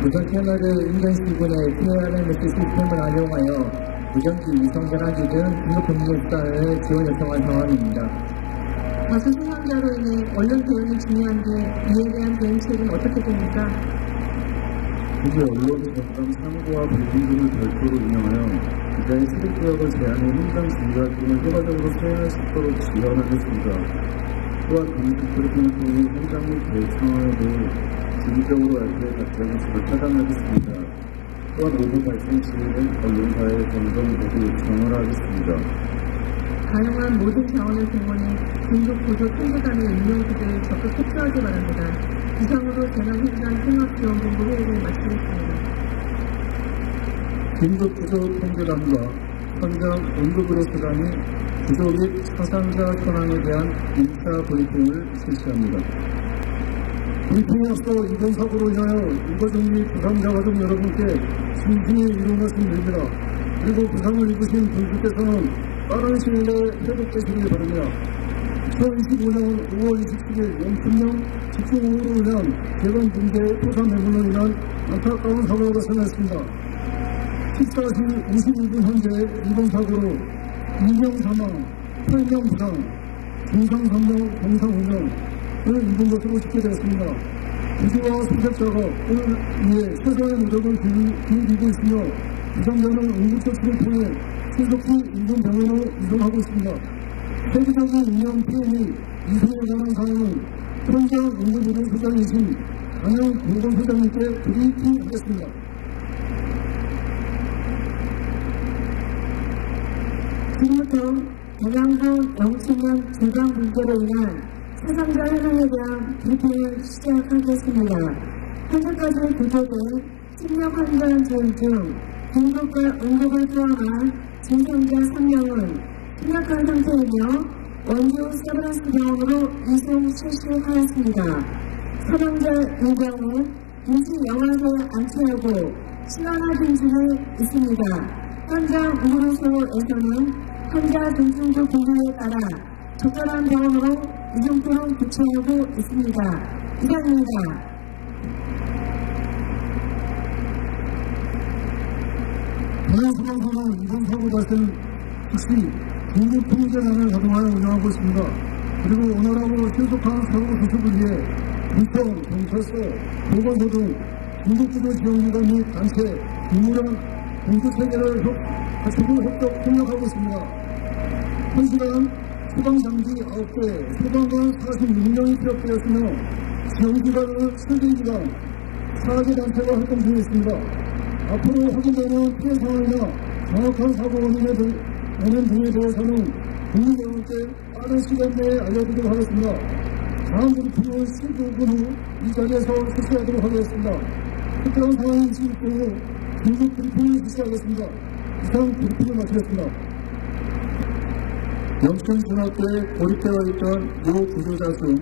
무선 채널을 인근시군의 TRMS 시스템을 활용하여 무전기, 위성전화기 등 긴급통신수단을 지원 요청한 상황입니다. 다수 사상자로 인해 언론 대응이 중요한데 이에 대한 대응책은 어떻게 됩니까? 현재 언론이 전담 상고와 보증금을 별도로 운영하여 기자의 출입구역을 제한해 현장 준비 활동을 효과적으로 수행할 수 있도록 지원하겠습니다. 또한 감축그룹을 통해 현장 및 계획 상황에도 중립적으로 알게 답변을 수를 차단하겠습니다. 또한 오후 발생 시에는 언론사의 정정 모두 정언하겠습니다. 가능한 모든 자원을 동원해 긴급 구조 통제단의 운영기를 적극 협조하기 바랍니다. 이상으로 재난현장 통합지원본부 회의를 마치겠습니다. 긴급 구조 통제단과 현장 응급의료 수단이 구조 및 사상자 현황에 대한 인사 브리핑을 실시합니다. 브리핑에 앞서 이번 사고로 인하여 일가족 및 부상자 가족 여러분께 진심이 이루 말씀드립니다. 그리고 부상을 입으신 분들께서는 빠른 시일 내에 회복되시길 바랍니다. 2025년 5월 27일 영춘령 집중호우로 인한 대관 붕괴 토사 매물로 인한 안타까운 사고가 발생했습니다. 14시 52분 현재 이번 사고로 2명 사망, 8명 부상, 중상 3명, 공상 5명을 입은 것으로 집계되었습니다. 구조와 수색 작업을 위해 최선의 노력을 기울이고 있으며 부상자는 응급처치를 통해 신속히 인근 병원으로 이송하고 있습니다. 세부적인 인명 피해 및 이송에 관한 사항은 현장 응급의료 소장이신 강영 보건소장님께 브리핑하겠습니다. 지금부터 대장동 영춘면 재방 문제로 인한 사상자 현황에 대한 브리핑을 시작하겠습니다. 현재까지 구조된 측량 환자 지원 중 긴급과 응급을 포함한 중상자 3명은 심각한 상태이며 원주 세브란스 병원으로 이송 실시하였습니다. 사망자 2명은 임시 영화소에 안치하고 심환화 증상이 있습니다. 현장 의료소에서는 환자 중증도 공고에 따라 적절한 병원으로 이송토록 교체하고 있습니다. 이상입니다. 대한소방서는 이번 사고 발생 즉시 긴급 통제단을 가동하여 운영하고 있습니다. 그리고 원활하고 신속한 사고 수습을 위해 군청, 경찰서, 보건소 등 긴급구조 지원기관 및 단체, 인물형 공수체계를 갖추고 협력하고 있습니다. 한 시간 소방장비 9대, 소방관 46명이 투입되었으며 지원기관은 7개기관, 4개 단체가 활동 중에 있습니다. 앞으로 확인되는 피해 상황이나 정확한 사고 원인 등에 대해서는 국민 여러분께 빠른 시간 내에 알려드리도록 하겠습니다. 다음 브리핑은 15분 후 이 자리에서 실시하도록 하겠습니다. 특별한 상황이 있을 경우 긴급 브리핑을 실시하겠습니다. 이상 브리핑을 마치겠습니다. 영춘중학교에 고립되어 있던 모 구조자 중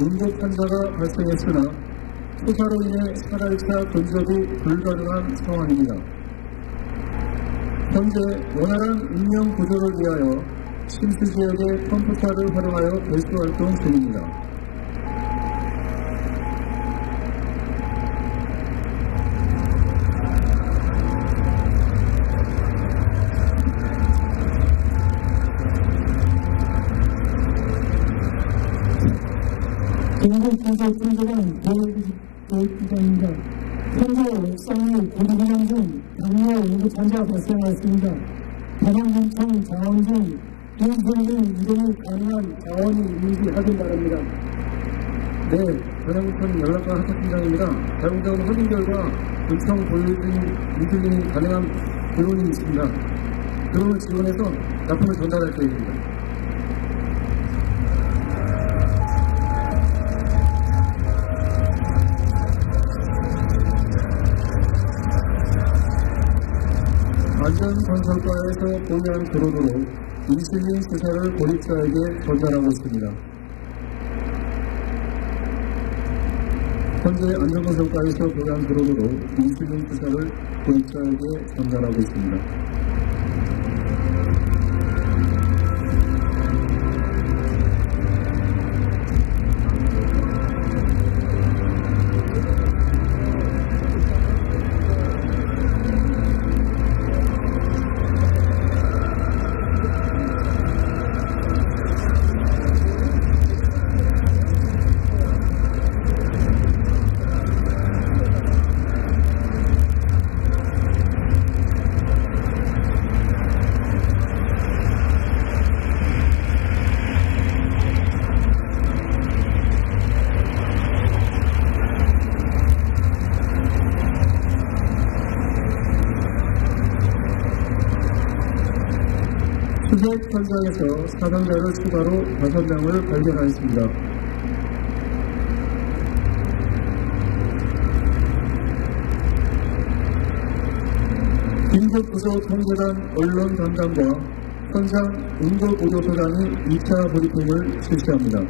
응급 환자가 발생했으나 토사로 인해 사달차 근접이 불가능한 상황입니다. 현재 원활한 인명 구조를 위하여 침수 지역의 펌프차를 활용하여 배수 활동 중입니다. 긴급구조 통제단 계획기관입니다. 현재 옥상의 고리기관 중 당뇨 응급 환자가 발생하였습니다. 대방군청 자원 중 인sul 등 이동이 가능한 자원이 있는지 확인 바랍니다. 네, 전영군 연락과 하사팀장입니다. 자용자원 확인 결과 군청 보유 중 인슐린이 가능한 드론이 있습니다. 드론을 지원해서 납품을 전달할 계획입니다. 안전건설과에서 보유한 드론으로 인슐린 주사를 고립자에게 전달하고 있습니다. 현재 안전건설과에서 보유한 드론으로 인슐린 주사를 고립자에게 전달하고 있습니다. 수색 현장에서 사상자를 추가로 5명을 발견하였습니다. 긴급구조통제단 언론 담당과 현장 응급의료소장이 2차 브리핑을 실시합니다.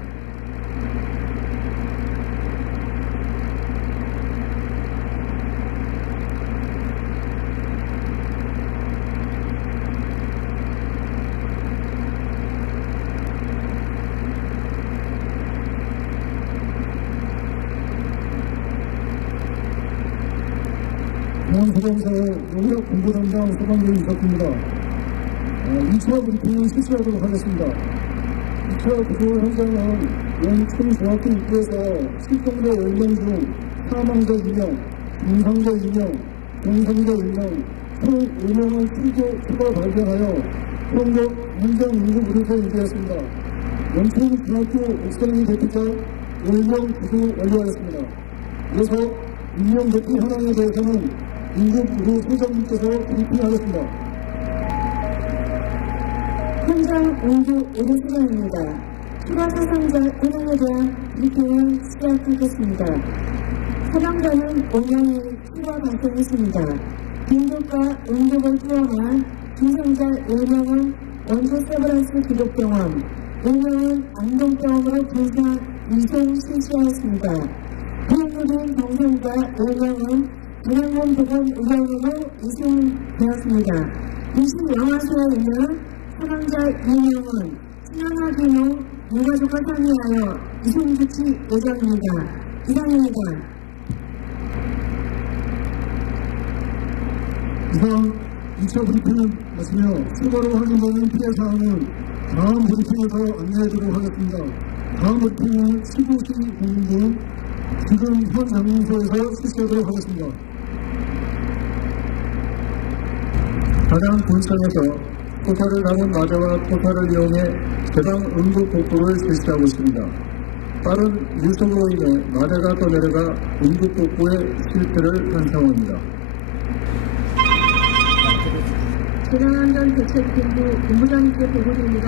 중앙소방서 용역 공보담당 소방관이 있었습니다. 2차 브리핑을 실시하도록 하겠습니다. 2차 구조 현장은 영천 중학교 입구에서 실종자 10명 중 사망자 2명, 중상자 2명, 동상자 1명, 총 5명을 추가 발견하여 총격 현장 응급 의료소에 인계했습니다. 영천 중학교 옥상이 대피자 10명 구조 완료하였습니다. 이어서 인명 대피 현황에 대해서는 응급의료소장님께서 브리핑하겠습니다. 현장 응급의료소장입니다. 추가 사상자 현황에 대한 브리핑을 시작하겠습니다. 사망자는 5명이 추가 발생했습니다. 긴급과 응급을 포함한 중상자 1명은 원주 세브란스 기독병원, 1명은 안동병원으로 분산 이송 실시하였습니다. 후임으로 병상자 1명은 분양원 보건의료원으로 이송되었습니다. 임신 영아소에 있는 사망자 2명은 신앙하기 후 유가족과 상의하여 이송 조치 예정입니다. 이상입니다. 이상 2차 브리핑을 마치며 추가로 확인되는 피해 사항은 다음 브리핑에서 안내하도록 하겠습니다. 다음 브리핑은 15시 9분 지금 현 장소에서 실시하도록 하겠습니다. 가장 본청에서 토탈을 담은 마대와 토탈을 이용해 제방 응급 복구를 실시하고 있습니다. 빠른 유속으로 인해 마대가 떠내려가 응급 복구에 실패를 한 상황입니다. 재난안전대책본부 본부장님께 보고드립니다.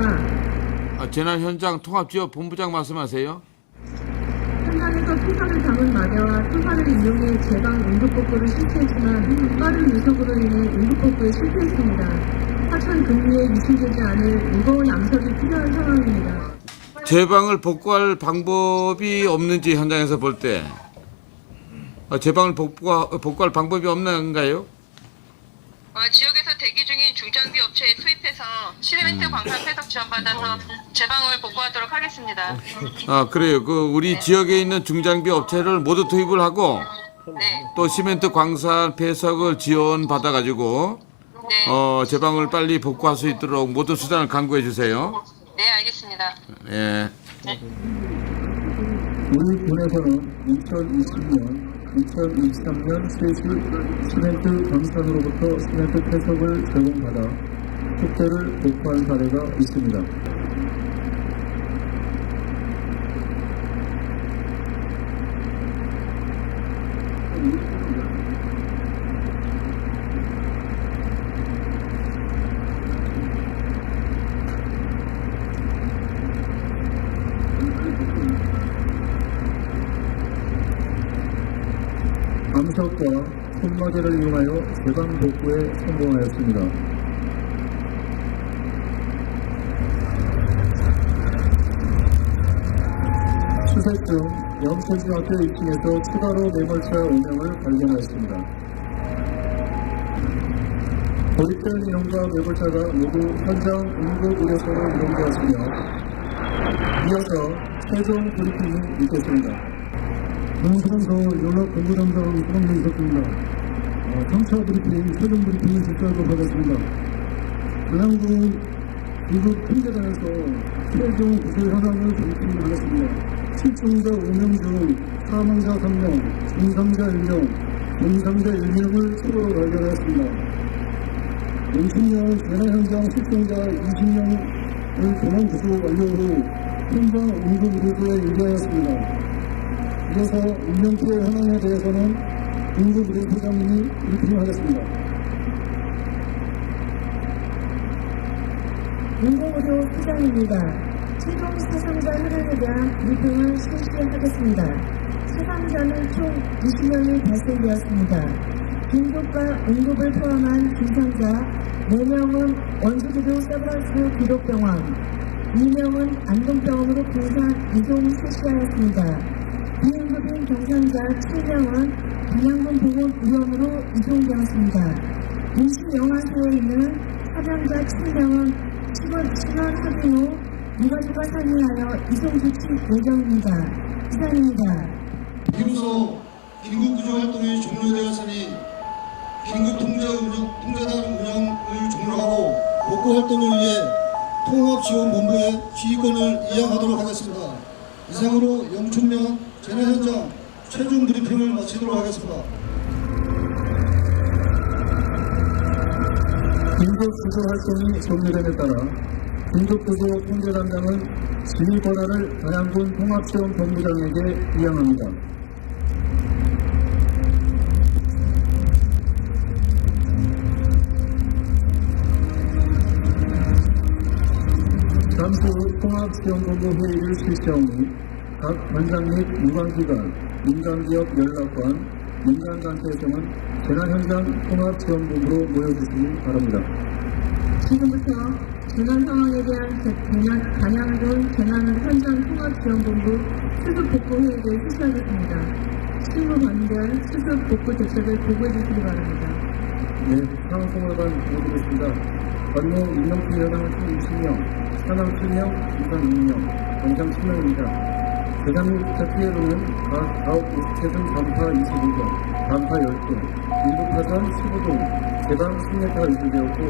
재난 현장 통합지역 본부장 말씀하세요. 현장에서 토사를 담은 마대와 토사를 이용해 제방 응급복구를 실시했지만 빠른 유속으로 인해 응급복구에 실패했습니다. 하천 근무에 유출되지 않을 무거운 양석이 필요한 상황입니다. 제방을 복구할 방법이 없는지 현장에서 볼 때 제방을 복구할 방법이 없는가요? 지역에서 대기 중인 중장비 업체에 투입해서 시멘트 광산 폐석 지원받아서 제방을 복구하도록 하겠습니다. 그래요. 우리 지역에 있는 중장비 업체를 모두 투입을 하고 네. 또 시멘트 광산 폐석을 지원받아 가지고 제방을 빨리 복구할 수 있도록 모든 수단을 강구해 주세요. 네, 알겠습니다. 예. 우리 군에서는 2020년 2023년 세시 시멘트 광산으로부터 시멘트 폐석을 제공받아 축대를 복구한 사례가 있습니다. 암석과 손마개를 이용하여 제방 복구에 성공하였습니다. 수색 중 영천중학교 1층에서 추가로 매몰차 5명을 발견하였습니다. 도입된 인원과 매몰차가 모두 현장 응급의료소로 이동되었으며 이어서 최종 브리핑이 있겠습니다. 중앙소방서 연락 공보담당 소방관이 있었습니다. 3차 브리핑, 최종 브리핑을 실시하도록 하겠습니다. 분양군 긴급 통제단에서 최종 구조 현황을 브리핑을 하겠습니다. 실종자 5명 중 사망자 3명, 중상자 1명, 동상자 1명을 추가로 발견하였습니다. 영천면 재난 현장 실종자 20명을 도망 구조 완료 후 현장 응급의료소에 인계하였습니다. 이어서 인명피해 현황에 대해서는 응급의료소장님이 브리핑을 하겠습니다. 인공의료 수장입니다. 최종 사상자 현황에 대한 브리핑을 실시하겠습니다. 사상자는 총 20명이 발생되었습니다. 긴급과 응급을 포함한 중상자 4명은 원주교도 세브란스 기독병원, 2명은 안동병원으로 분산 이송 실시하였습니다. 비응급인 경상자 7명은 단양군 보건의료원으로 이송되었습니다. 임시영화소에 있는 사상자 7명은 신원 확인 후 유가족과 상의하여 이송 조치 예정입니다. 이상입니다. 비로소 긴급구조활동이 종료되었으니 긴급통제단 운영을 종료하고 복구활동을 위해 통합지원본부의 지휘권을 이양하도록 하겠습니다. 이상으로 영춘면 재난현장 최종 브리핑을 마치도록 하겠습니다. 긴급구조 활동이 종료됨에 따라 긴급구조 통제단장은 지휘 권한을 단양군 통합지원본부장에게 이양합니다. 잠시 후 통합지원본부 회의를 실시한 후 각 관장 및 유관기관, 민간기업 연락관, 민간단체에서는 재난현장 통합지원본부로 모여주시기 바랍니다. 지금부터 재난 상황에 대한 단양군 재난현장 통합지원본부 수습복구회의를 실시하겠습니다. 실무반별 수습복구 대책을 보고해 주시기 바랍니다. 네, 상황송을관 보여드리겠습니다. 관모 임명수 여당은 총 20명, 사망 7명, 부상 6명, 병상 7명입니다. 대상 및 부착 피해로는 각 가옥 57동 간파 25동, 간파 10동, 일부 파산 15동, 제방 10m가 유출되었고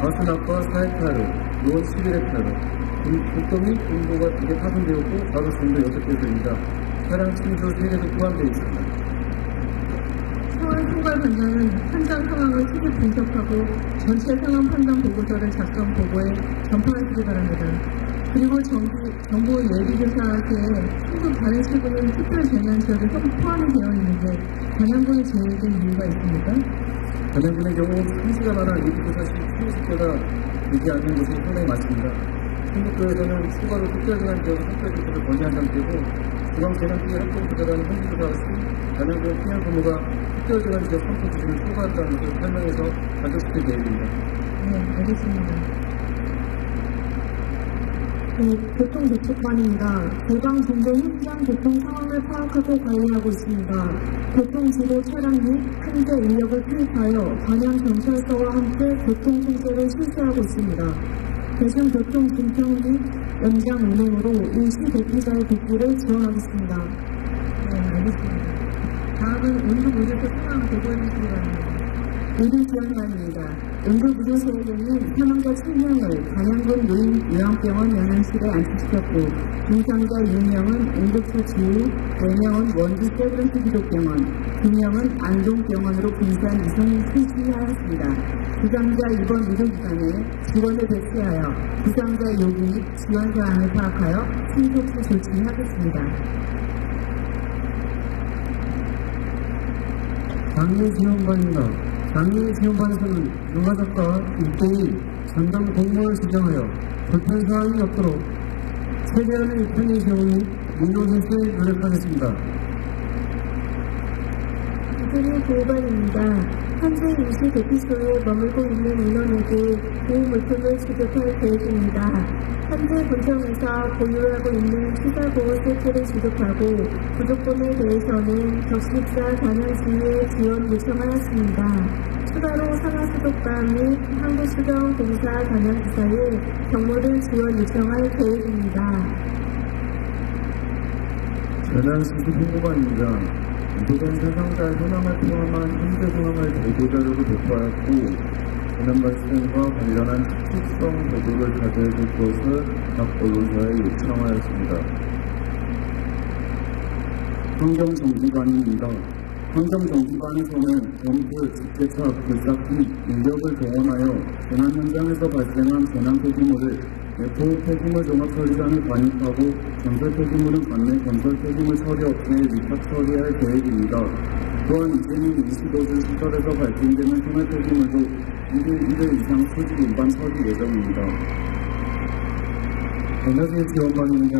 가수납과 4헥타르, 노원 11헥타르, 국도 및 공도가 2개 파손되었고 가로선도 6개소입니다. 차량 침수 3개도 포함되어 있습니다. 상황 총괄 관장은 현장 상황을 크게 분석하고 전체 상황 판단 보고서를 작성 보고에 전파하시기 바랍니다. 그리고 정부 예비조사에 충북 다른 시군은 특별 재난 지역에 포함이 되어 있는데 단양군이 제외된 이유가 있습니까? 단양군의 경우 3시간마다 예비조사 시 수십개가 되지 않는 것이 상당히 많습니다. 충북도에서는 추가로 특별 재난 지역 선별조사를 건의한 상태고 중앙재난피해 합동조사단 현지조사 시 단양군 피난 부모가 특별 재난 지역 선포 기준을 초과한다는 것을 설명해서 가족시킬 계획입니다. 네, 알겠습니다. 교통대책관입니다. 개방정보 현장 교통 상황을 파악하고 관리하고 있습니다. 교통지도 차량 및 현재 인력을 투입하여 단양경찰서와 함께 교통통제를 실시하고 있습니다. 대중교통 진평 및 연장 운행으로 일시 대피자의 복구를 지원하겠습니다. 네, 알겠습니다. 다음은 응급의료소 상황 보고해 주시기 바랍니다. 의료지원관입니다. 응급의료소에는 사망자 7명을 단양군 노인요양병원 영양실에 안치시켰고 중상자 6명은 응급처치 후 4명은 원주 세브란스 기독병원, 2명은 안동병원으로 분산 이송 실시하였습니다. 부상자 입원 의료기관에 직원을 배치하여 부상자 요구 및 지원 사항을 파악하여 신속히 조치하겠습니다. 장례지원관입니다. 장례지원관에서는 유가족과 일대일 전담 공무원을 지정하여 불편사항이 없도록 최대한의 입편의 경우에 민노선수에 노력하겠습니다. 이준희 보호관입니다. 현재 임시 대피소에 머물고 있는 인원에게 보호물품을 지급할 계획입니다. 현재 본청에서 보유하고 있는 시사보호 세트를 지급하고 부족분에 대해서는 적십사 단양시에 지원 요청하였습니다. 추가로 상하수도가 및 항구수경공사 단양지사에 경로를 지원 요청할 계획입니다. 재난수습 홍보관입니다. 이보된 사상자 현황을 포함한 현재 상황을 보도자료로 배포하였고 재난 발생과 관련한 특수성 보도를 자제해 줄 것을 각 언론사에 요청하였습니다. 환경정비관입니다. 환경정비관에서는 덤프, 집게차, 불삭 등 인력을 동원하여 재난 현장에서 발생한 재난 폐기물을 내포 폐기물 종합 처리장에 반입하고 건설 폐기물은 관내 건설 폐기물 처리 업체에 위탁 처리할 계획입니다. 또한 이제는 임시거주 시설에서 발생되는 생활 폐기물도 1일 1회 이상 수지 운반 처리 예정입니다. 에너지지원망입니다.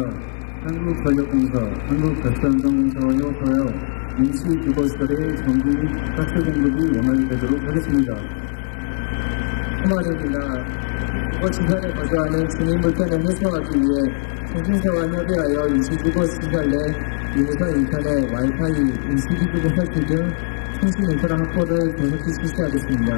한국전력공사, 한국가스안전공사와 협업하여 임시 주거시설의 전기 및 가스 공급이 원활되도록 하겠습니다. 말입니다. 주거시설에 거주하는 주민 불편을 해소하기 위해 통신사와 협의하여 임시주거시설 내 유무선 인터넷, 와이파이, 임시기기구 설치 등 통신 인프라 확보를 계속히 실시하겠습니다.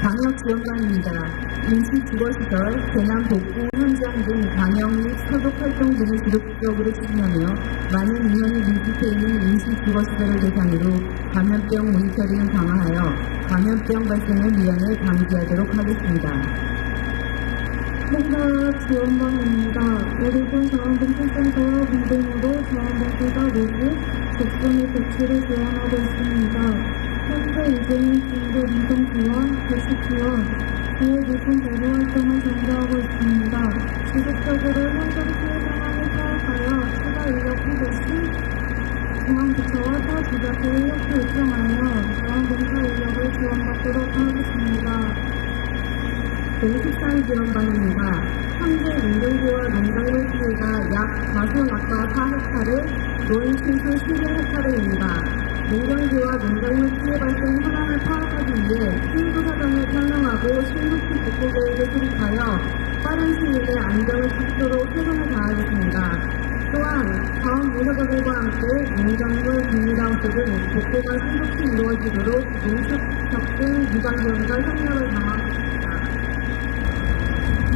방역지원관입니다. 임시주거시설, 재난 복구, 현장 등 방역 및 소독 활동 등을 지속적으로 추진하며 많은 인원이 밀집해 있는 임시주거시설을 대상으로 감염병 모니터링을 강화하여 감염병 발생을 미연에 방지하도록 하겠습니다. 지원방입니다. 오리군 자원봉사센터 공동으로 자원봉사자 모두 적분의 배치를 지원하고 있습니다. 현재 이재민 중도 이동지원, 배치지원, 기회 높은 대로 활동을 전개하고 있습니다. 지속적으로 현장 피해 상황을 파악하여 추가 인력 확대 시 중앙부처와 타 지자체에 협조 요청하여 자원봉사 인력을 지원받도록 하겠습니다. 농식산 지원방입니다. 현재 인근지와 농작물 피해가 약 5아까 4헥타르, 노인 침수 11헥타르입니다. 농경지와 농작물 피해 발생 현황을 파악하기 위해 피해구 사정을 설명하고 신속히 복구 계획을 수립하여 빠른 시일 내에 안정을 찾도록 최선을 다하겠습니다. 또한 다음 부서들과 함께 농작물, 비닐하우스 등 복구가 신속히 이루어지도록 농축, 격등, 유관지원과 협력을 강화하겠습니다.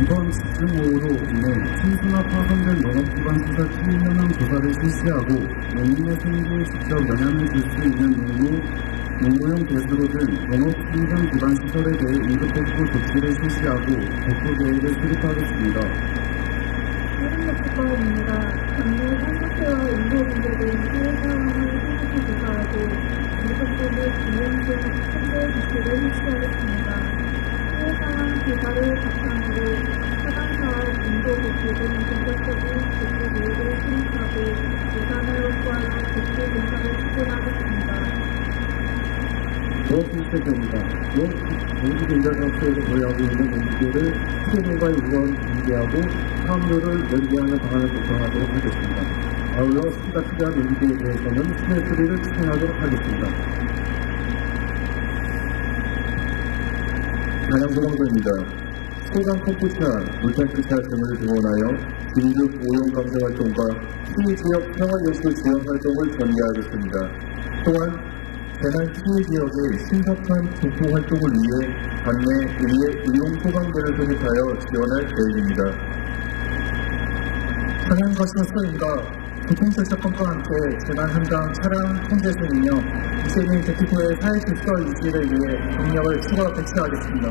이번 집중호우로 인해 침수나 파손된 농업기반시설 피해 현황 조사를 실시하고 농민의 생계에 직접 영향을 줄 수 있는 농구용 배수로 등 농업생산 기반시설에 대해 응급복구 조치를 실시하고 복구 계획을 수립하겠습니다. 소름역수법입니다. 작년 산사태와 인도분들 등 피해 상황을 신속히 조사하고 응급복구 및 이용증 현재 조치를 실시하겠습니다. 피해 상황 조사를 바탕으로 차단사와 인도복구 등 본격적인 복구 계획을 수립하고 예산을 확보하여 복구 공사를 추진하겠습니다. 농업실세입니다. 농지개발사업소에서 거래하고 있는 농지를 피해농가에 우선 공개하고 사업료를 면제하는 방안을 조정하도록 하겠습니다. 아울러 수가 필요한 농지에 대해서는 수혜 수리를 추진하도록 하겠습니다. 단양소방서입니다. 소강 펌프차, 물탱크차 등을 동원하여 긴급 오염 감사 활동과 피해지역 평화연수 지원 활동을 전개하겠습니다. 또한 재난 피해 지역의 신속한 복구 활동을 위해 관내 의용 소방대를 설립하여 지원할 계획입니다. 단양거시업소입니다. 교통실사건과 함께 재난 현장 차량 통제선이며 이재민 대표의 사회 질서 유지를 위해 경력을 추가 배치하겠습니다.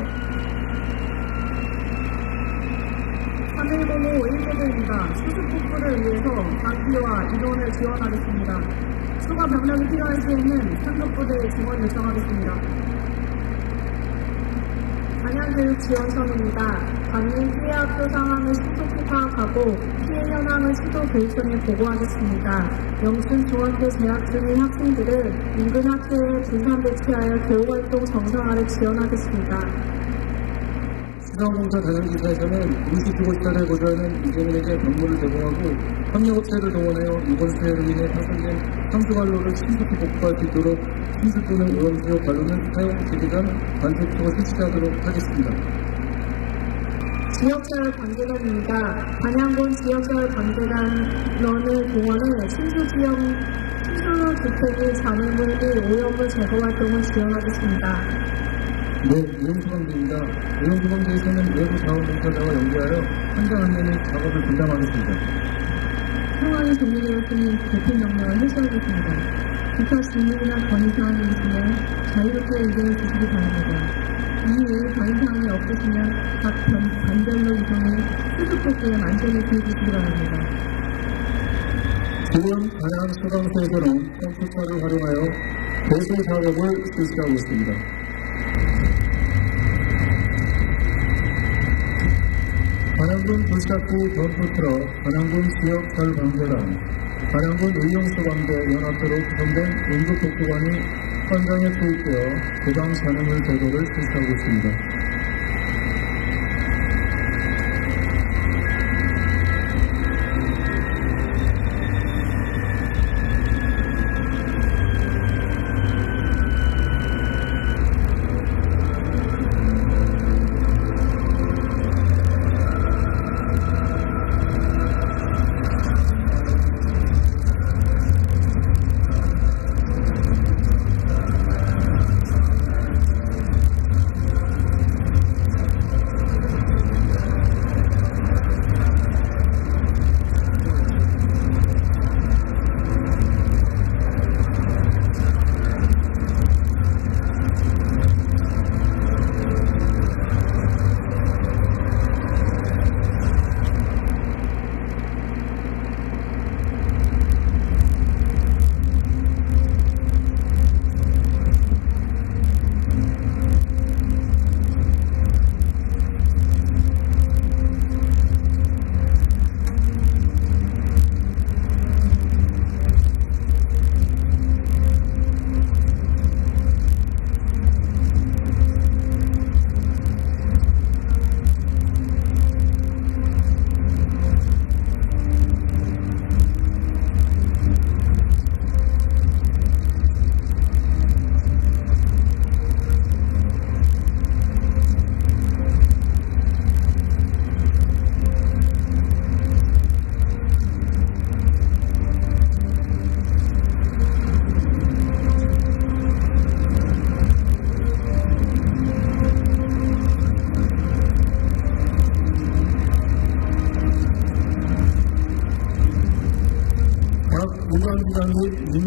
3105 1대대입니다. 수습 복구를 위해서 장비와 인원을 지원하겠습니다. 추가 병력이 필요할 시에는 산업부대 지원 요청하겠습니다. 단양교육지원청입니다. 관내 피해 학교 상황을 신속히 파악하고 피해 현황을 시도 교육청에 보고하겠습니다. 영춘 중학교 재학 중인 학생들을 인근 학교에 분산 배치하여 교육활동 정상화를 지원하겠습니다. 수상공사 단양지사에서는 임시주거시설에 거주하는 이재민에게 건물을 제공하고 협력업체를 동원하여 이번 수해로 인해 파손된 상수관로를 신속히 복구할 수 있도록 침수 또는 오염수요 관로는 사용 재개장 관세토가 실시하도록 하겠습니다. 지역자율 관계단입니다. 단양군 지역자율 관계단원을 동원해 침수주택의 잔해물 및 오염물 제거 활동을 지원하겠습니다. 네, 오염소방대입니다. 오염소방대에서는 외부 자원봉사자와 연계하여 현장 안내 및 작업을 분담하겠습니다. 상황이 종료되었으니 대피 명령을 해소하겠습니다. 기타 질문이나 건의사항이 있으면 자유롭게 의견을 주시기 바랍니다. 이외에 건의사항이 없으시면 각 반별로 이동해 수습복구에 만전히 기해주시기 바랍니다. 지금 단양소방서에서는 컴퓨터를 활용하여 배수 작업을 실시하고 있습니다. 단양군 도시학교 덤프트럭, 단양군 지역자율방재단, 단양군 의용소방대 연합회로 구성된 응급복구관이 현장에 투입되어 고강 잔해물 제거를 실시하고 있습니다.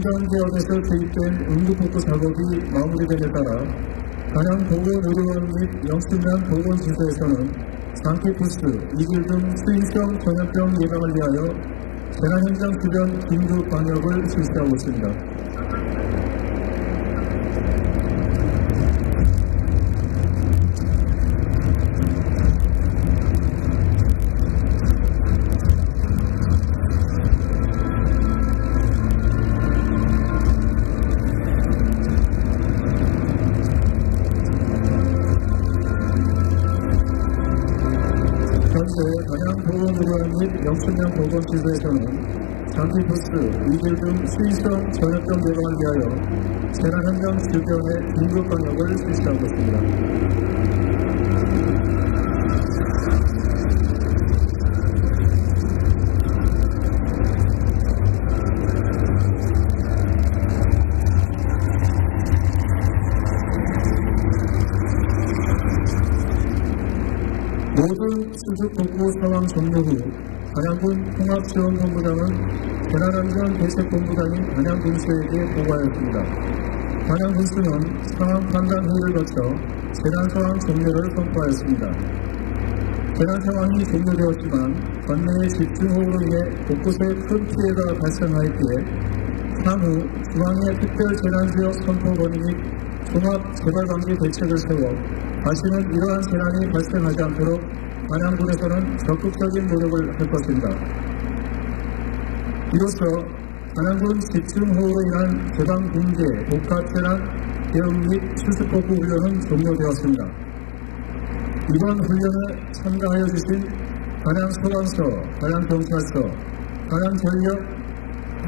현장 지역에서 투입된 응급복구 작업이 마무리됨에 따라 단양 보건의료원 및 영춘면 보건지소에서는 장기부스, 이길 등 수인성 전염병 예방을 위하여 재난 현장 주변 긴급 방역을 실시하고 있습니다. 단양보건의료원 및 영춘면 보건지소에서는 장기부스, 이길 등 수인성 전염병 예방을 위하여 재난 현장 주변의 긴급 방역을 실시하고 있습니다. 모든 수습복구 상황 종료 후 단양군 통합지원본부장은 재난안전대책본부장인 단양군수에게 보고하였습니다. 단양군수는 상황 판단 회의를 거쳐 재난상황 종료를 선포하였습니다. 재난상황이 종료되었지만 관내의 집중호우로 인해 곳곳에 큰 피해가 발생하였기에 향후 중앙의 특별재난지역 선포 건의 및 종합재발방지 대책을 세워 다시는 이러한 재난이 발생하지 않도록 단양군에서는 적극적인 노력을 할 것입니다. 이로써 단양군 집중호우로 인한 재방붕괴, 복합재난 대응 및 수습복구 훈련은 종료되었습니다. 이번 훈련에 참가하여 주신 단양소방서, 단양경찰서, 단양전력,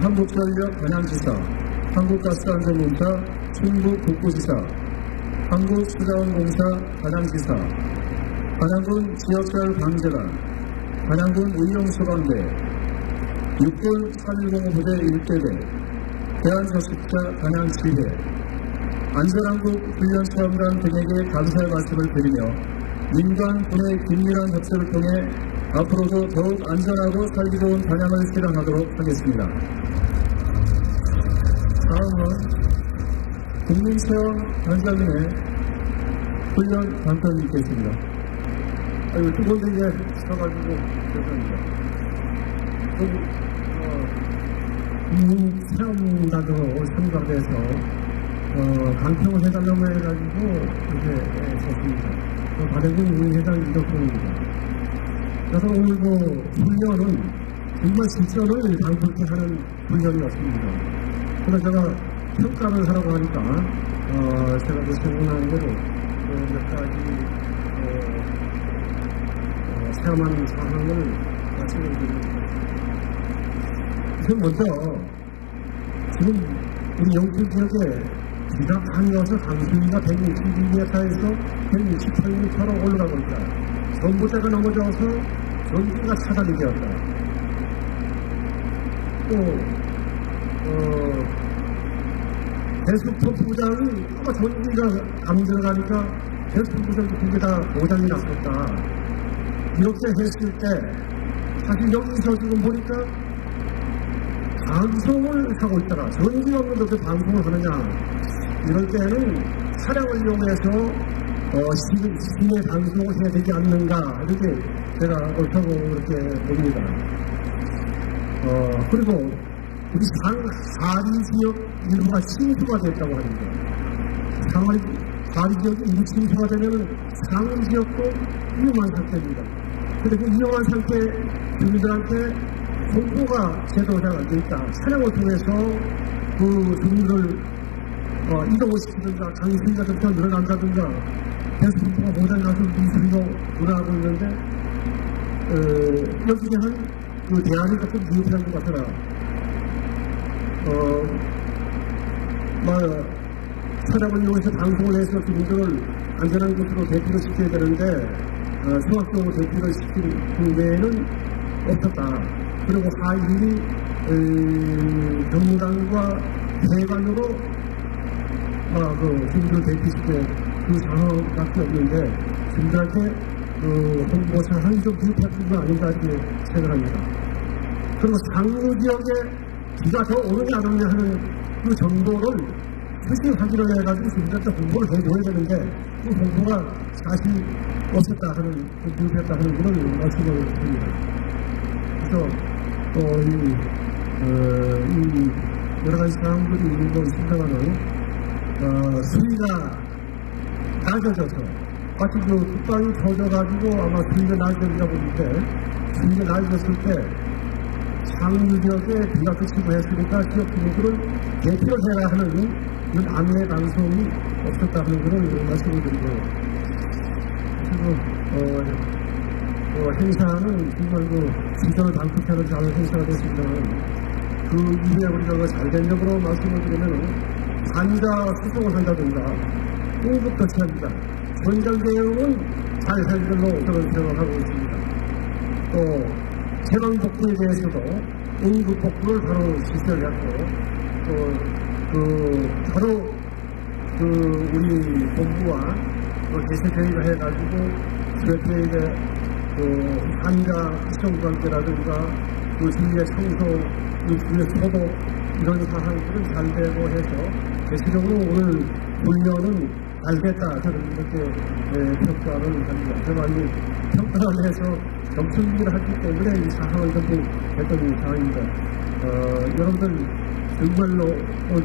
한국전력 단양지사, 한국가스안전공사, 충북북부지사, 한국수자원공사 단양지사, 단양군 지역별 방재단, 단양군 의용소방대, 육군 3.105부대 1대대, 대한저식자 단양지회, 안전한국 훈련체험단 등에게 감사의 말씀을 드리며 민간 군의 긴밀한 협조를 통해 앞으로도 더욱 안전하고 살기 좋은 단양을 실현하도록 하겠습니다. 다음은 국민체험 단장님의 훈련 단편이 있겠습니다. 두 번째 이제 서가지고 죄송합니다. 국민체험단으로 참가해서 강평을 해달라고 해가지고 이렇게 썼습니다. 바대군 의회장 이덕봉입니다. 그래서 오늘 그 훈련은 정말 실전을 방불케 하는 훈련이었습니다. 그래서 제가 평가를 하라고 하니까 제가 그 생각나는 대로 몇 가지 체험한 사항을 말씀드리겠습니다. 우선 먼저 지금 우리 영천 지역에 비가 많이 와서 강수위가 160m에서 168m로 올라가고 있다. 전봇대가 넘어져서 전기가 차단이 되었다. 또 대수펌프장이 전기가 안 들어가니까 대수펌프장도 두 개 다 고장이 났었다. 이렇게 했을 때 사실 여기서 지금 보니까 방송을 하고 있더라. 전기 없는데 어떻게 방송을 하느냐. 이럴 때는 차량을 이용해서 시내 방송을 해야 되지 않는가. 이렇게 제가 옳다고 이렇게 봅니다. 그리고 우리 사리 지역 일부가 침수가 됐다고 합니다. 사리 지역이 일부 침수가 되면 상위 지역도 위험한 상태입니다. 그리고 위험한 상태 주민들한테 홍보가 제대로 안 돼 있다. 차량을 통해서 그 주민을 이동을 시키든가 강수위가 더 늘어난다든가 대수품부가 모자라서 미수리가 늘어나고 있는데 여기에 한그 대안이 조금 미흡한 것 같더라. 차량을 이용해서 방송을 해서 주민들을 안전한 곳으로 대피를 시켜야 되는데 수학적으로 대피를 시키는 외에는 없었다. 그리고 하인이 경무단과 대관으로 그 주민들을 대피시켜 그 상황밖에 없는데 주민들한테 홍보 사항이 좀 부족한 건 아닌가 이렇게 생각합니다. 그리고 상류 지역에 비가 더 오느냐 안 오느냐 하는 그 정보를 사실 확인을 해가지고 지금까지 공부를 해줘야 되는데 그 공부가 사실 없었다 하는, 미흡했다 하는 그런 말씀을 드립니다. 그래서 또 이 여러 가지 사항들이 있는 건 있습니다만은 수위가 낮아져서 마치 그 국방이 터져가지고 아마 수위가 낮아진다고 보는데 수위가 낮아졌을 때 상류 지역에 비가 그치고 했으니까 지역 주민들을 대피를 해야 하는 이런 안내 방송이 없었다 하는 그런 말씀을 드리고요. 그리고 행사는 정말 그 수전을 방북하는 작은 행사가 됐습니다만 그 이후에 우리가 잘 된 점으로 말씀을 드리면 환자 수송을 한다든가 공급 조치합니다. 전장 대응은 잘 해결로 저는 생각하고 있습니다. 또 재방 복구에 대해서도 응급 복구를 바로 실시를 했고 바로 우리 본부와 대세 회의를 해가지고 그렇게 환자 수송 관계라든가 주위의 청소, 주위의 소독 이런 사항들은 잘 되고 해서 대체적으로 오늘 훈련은 잘 됐다 저는 이렇게 평가를 합니다. 정말 평가를 해서 점수를 하기 때문에 이 사항을 전부 했던 상황입니다. 여러분들 정말로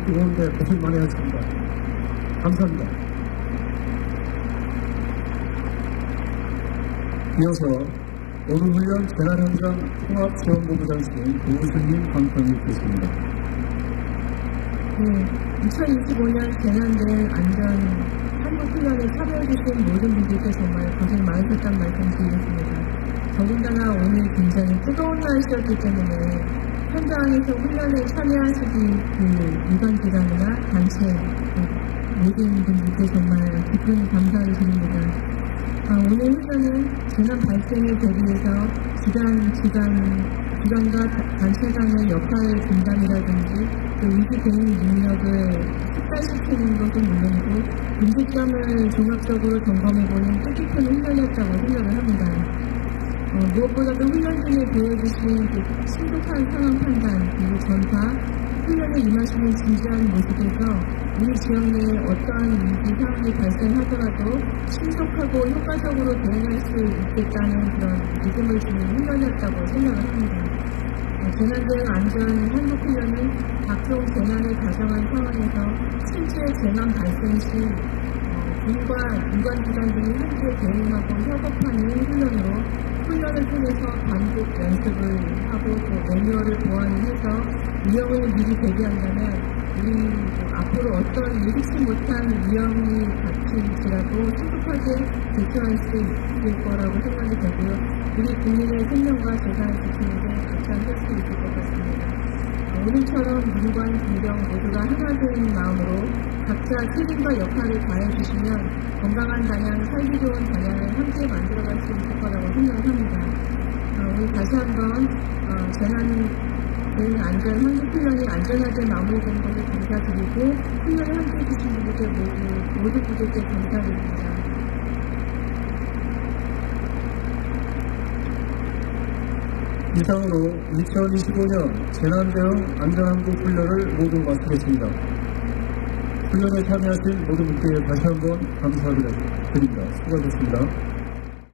뜨거운데 고생 많이 하셨습니다. 감사합니다. 이어서 오늘 훈련 재난현장 통합지원본부장실 고우승님 강평님께서입니다. 네, 2025년 재난대응 안전 한국훈련에 참여해주신 모든 분들께 정말 고생 많으셨다는 말씀 드리겠습니다. 더군다나 오늘 굉장히 뜨거운 날씨였기 때문에 현장에서 훈련에 참여하시는 그 유관기관이나 단체 모든 분들께 정말 깊은 감사를 드립니다. 오늘 훈련은 재난 발생에 대비해서 기관과 단체 간의 역할 분담이라든지 또 위기 대응 능력을 숙달시키는 것은 물론이고 음식점을 종합적으로 점검해보는 뜻깊은 훈련이었다고 생각을 합니다. 무엇보다도 훈련 중에 보여주신 그 신속한 상황 판단 그리고 전파, 훈련에 임하시는 진지한 모습에서 우리 지역 내에 어떠한 위기 상황이 발생하더라도 신속하고 효과적으로 대응할 수 있겠다는 그런 믿음을 주는 훈련이었다고 생각을 합니다. 재난대응 안전 한국훈련은 각종 재난을 가정한 상황에서 실제 재난 발생 시 군과 유관기관 등이 함께 대응하고 협업하는 훈련으로 훈련을 통해서 반복 연습을 하고 또 매뉴얼을 보완을 해서 위험을 미리 대비한다면 우리 앞으로 어떤 예기치 못한 위험이 닥칠지라도 신속하게 대처할 수 있을 거라고 생각이 되고요. 우리 국민의 생명과 재산을 지키는 데 앞장설 수 있을 것 같습니다. 오늘처럼 민관, 공병 모두가 하나 된 마음으로 각자 책임과 역할을 다해주시면 건강한 단양, 살기 좋은 단양을 함께 만들어갈 수 있을 거라고 생각을 합니다. 오늘 다시 한번 재난대응 안전 한국훈련이 안전하게 마무리된 것을 감사드리고 훈련을 함께 해주신 분들께 모두 분들께 감사드립니다. 이상으로 2025년 재난대응 안전한국훈련을 모두 마치겠습니다. 훈련에 참여하신 모든 분께 다시 한번 감사드립니다. 수고하셨습니다.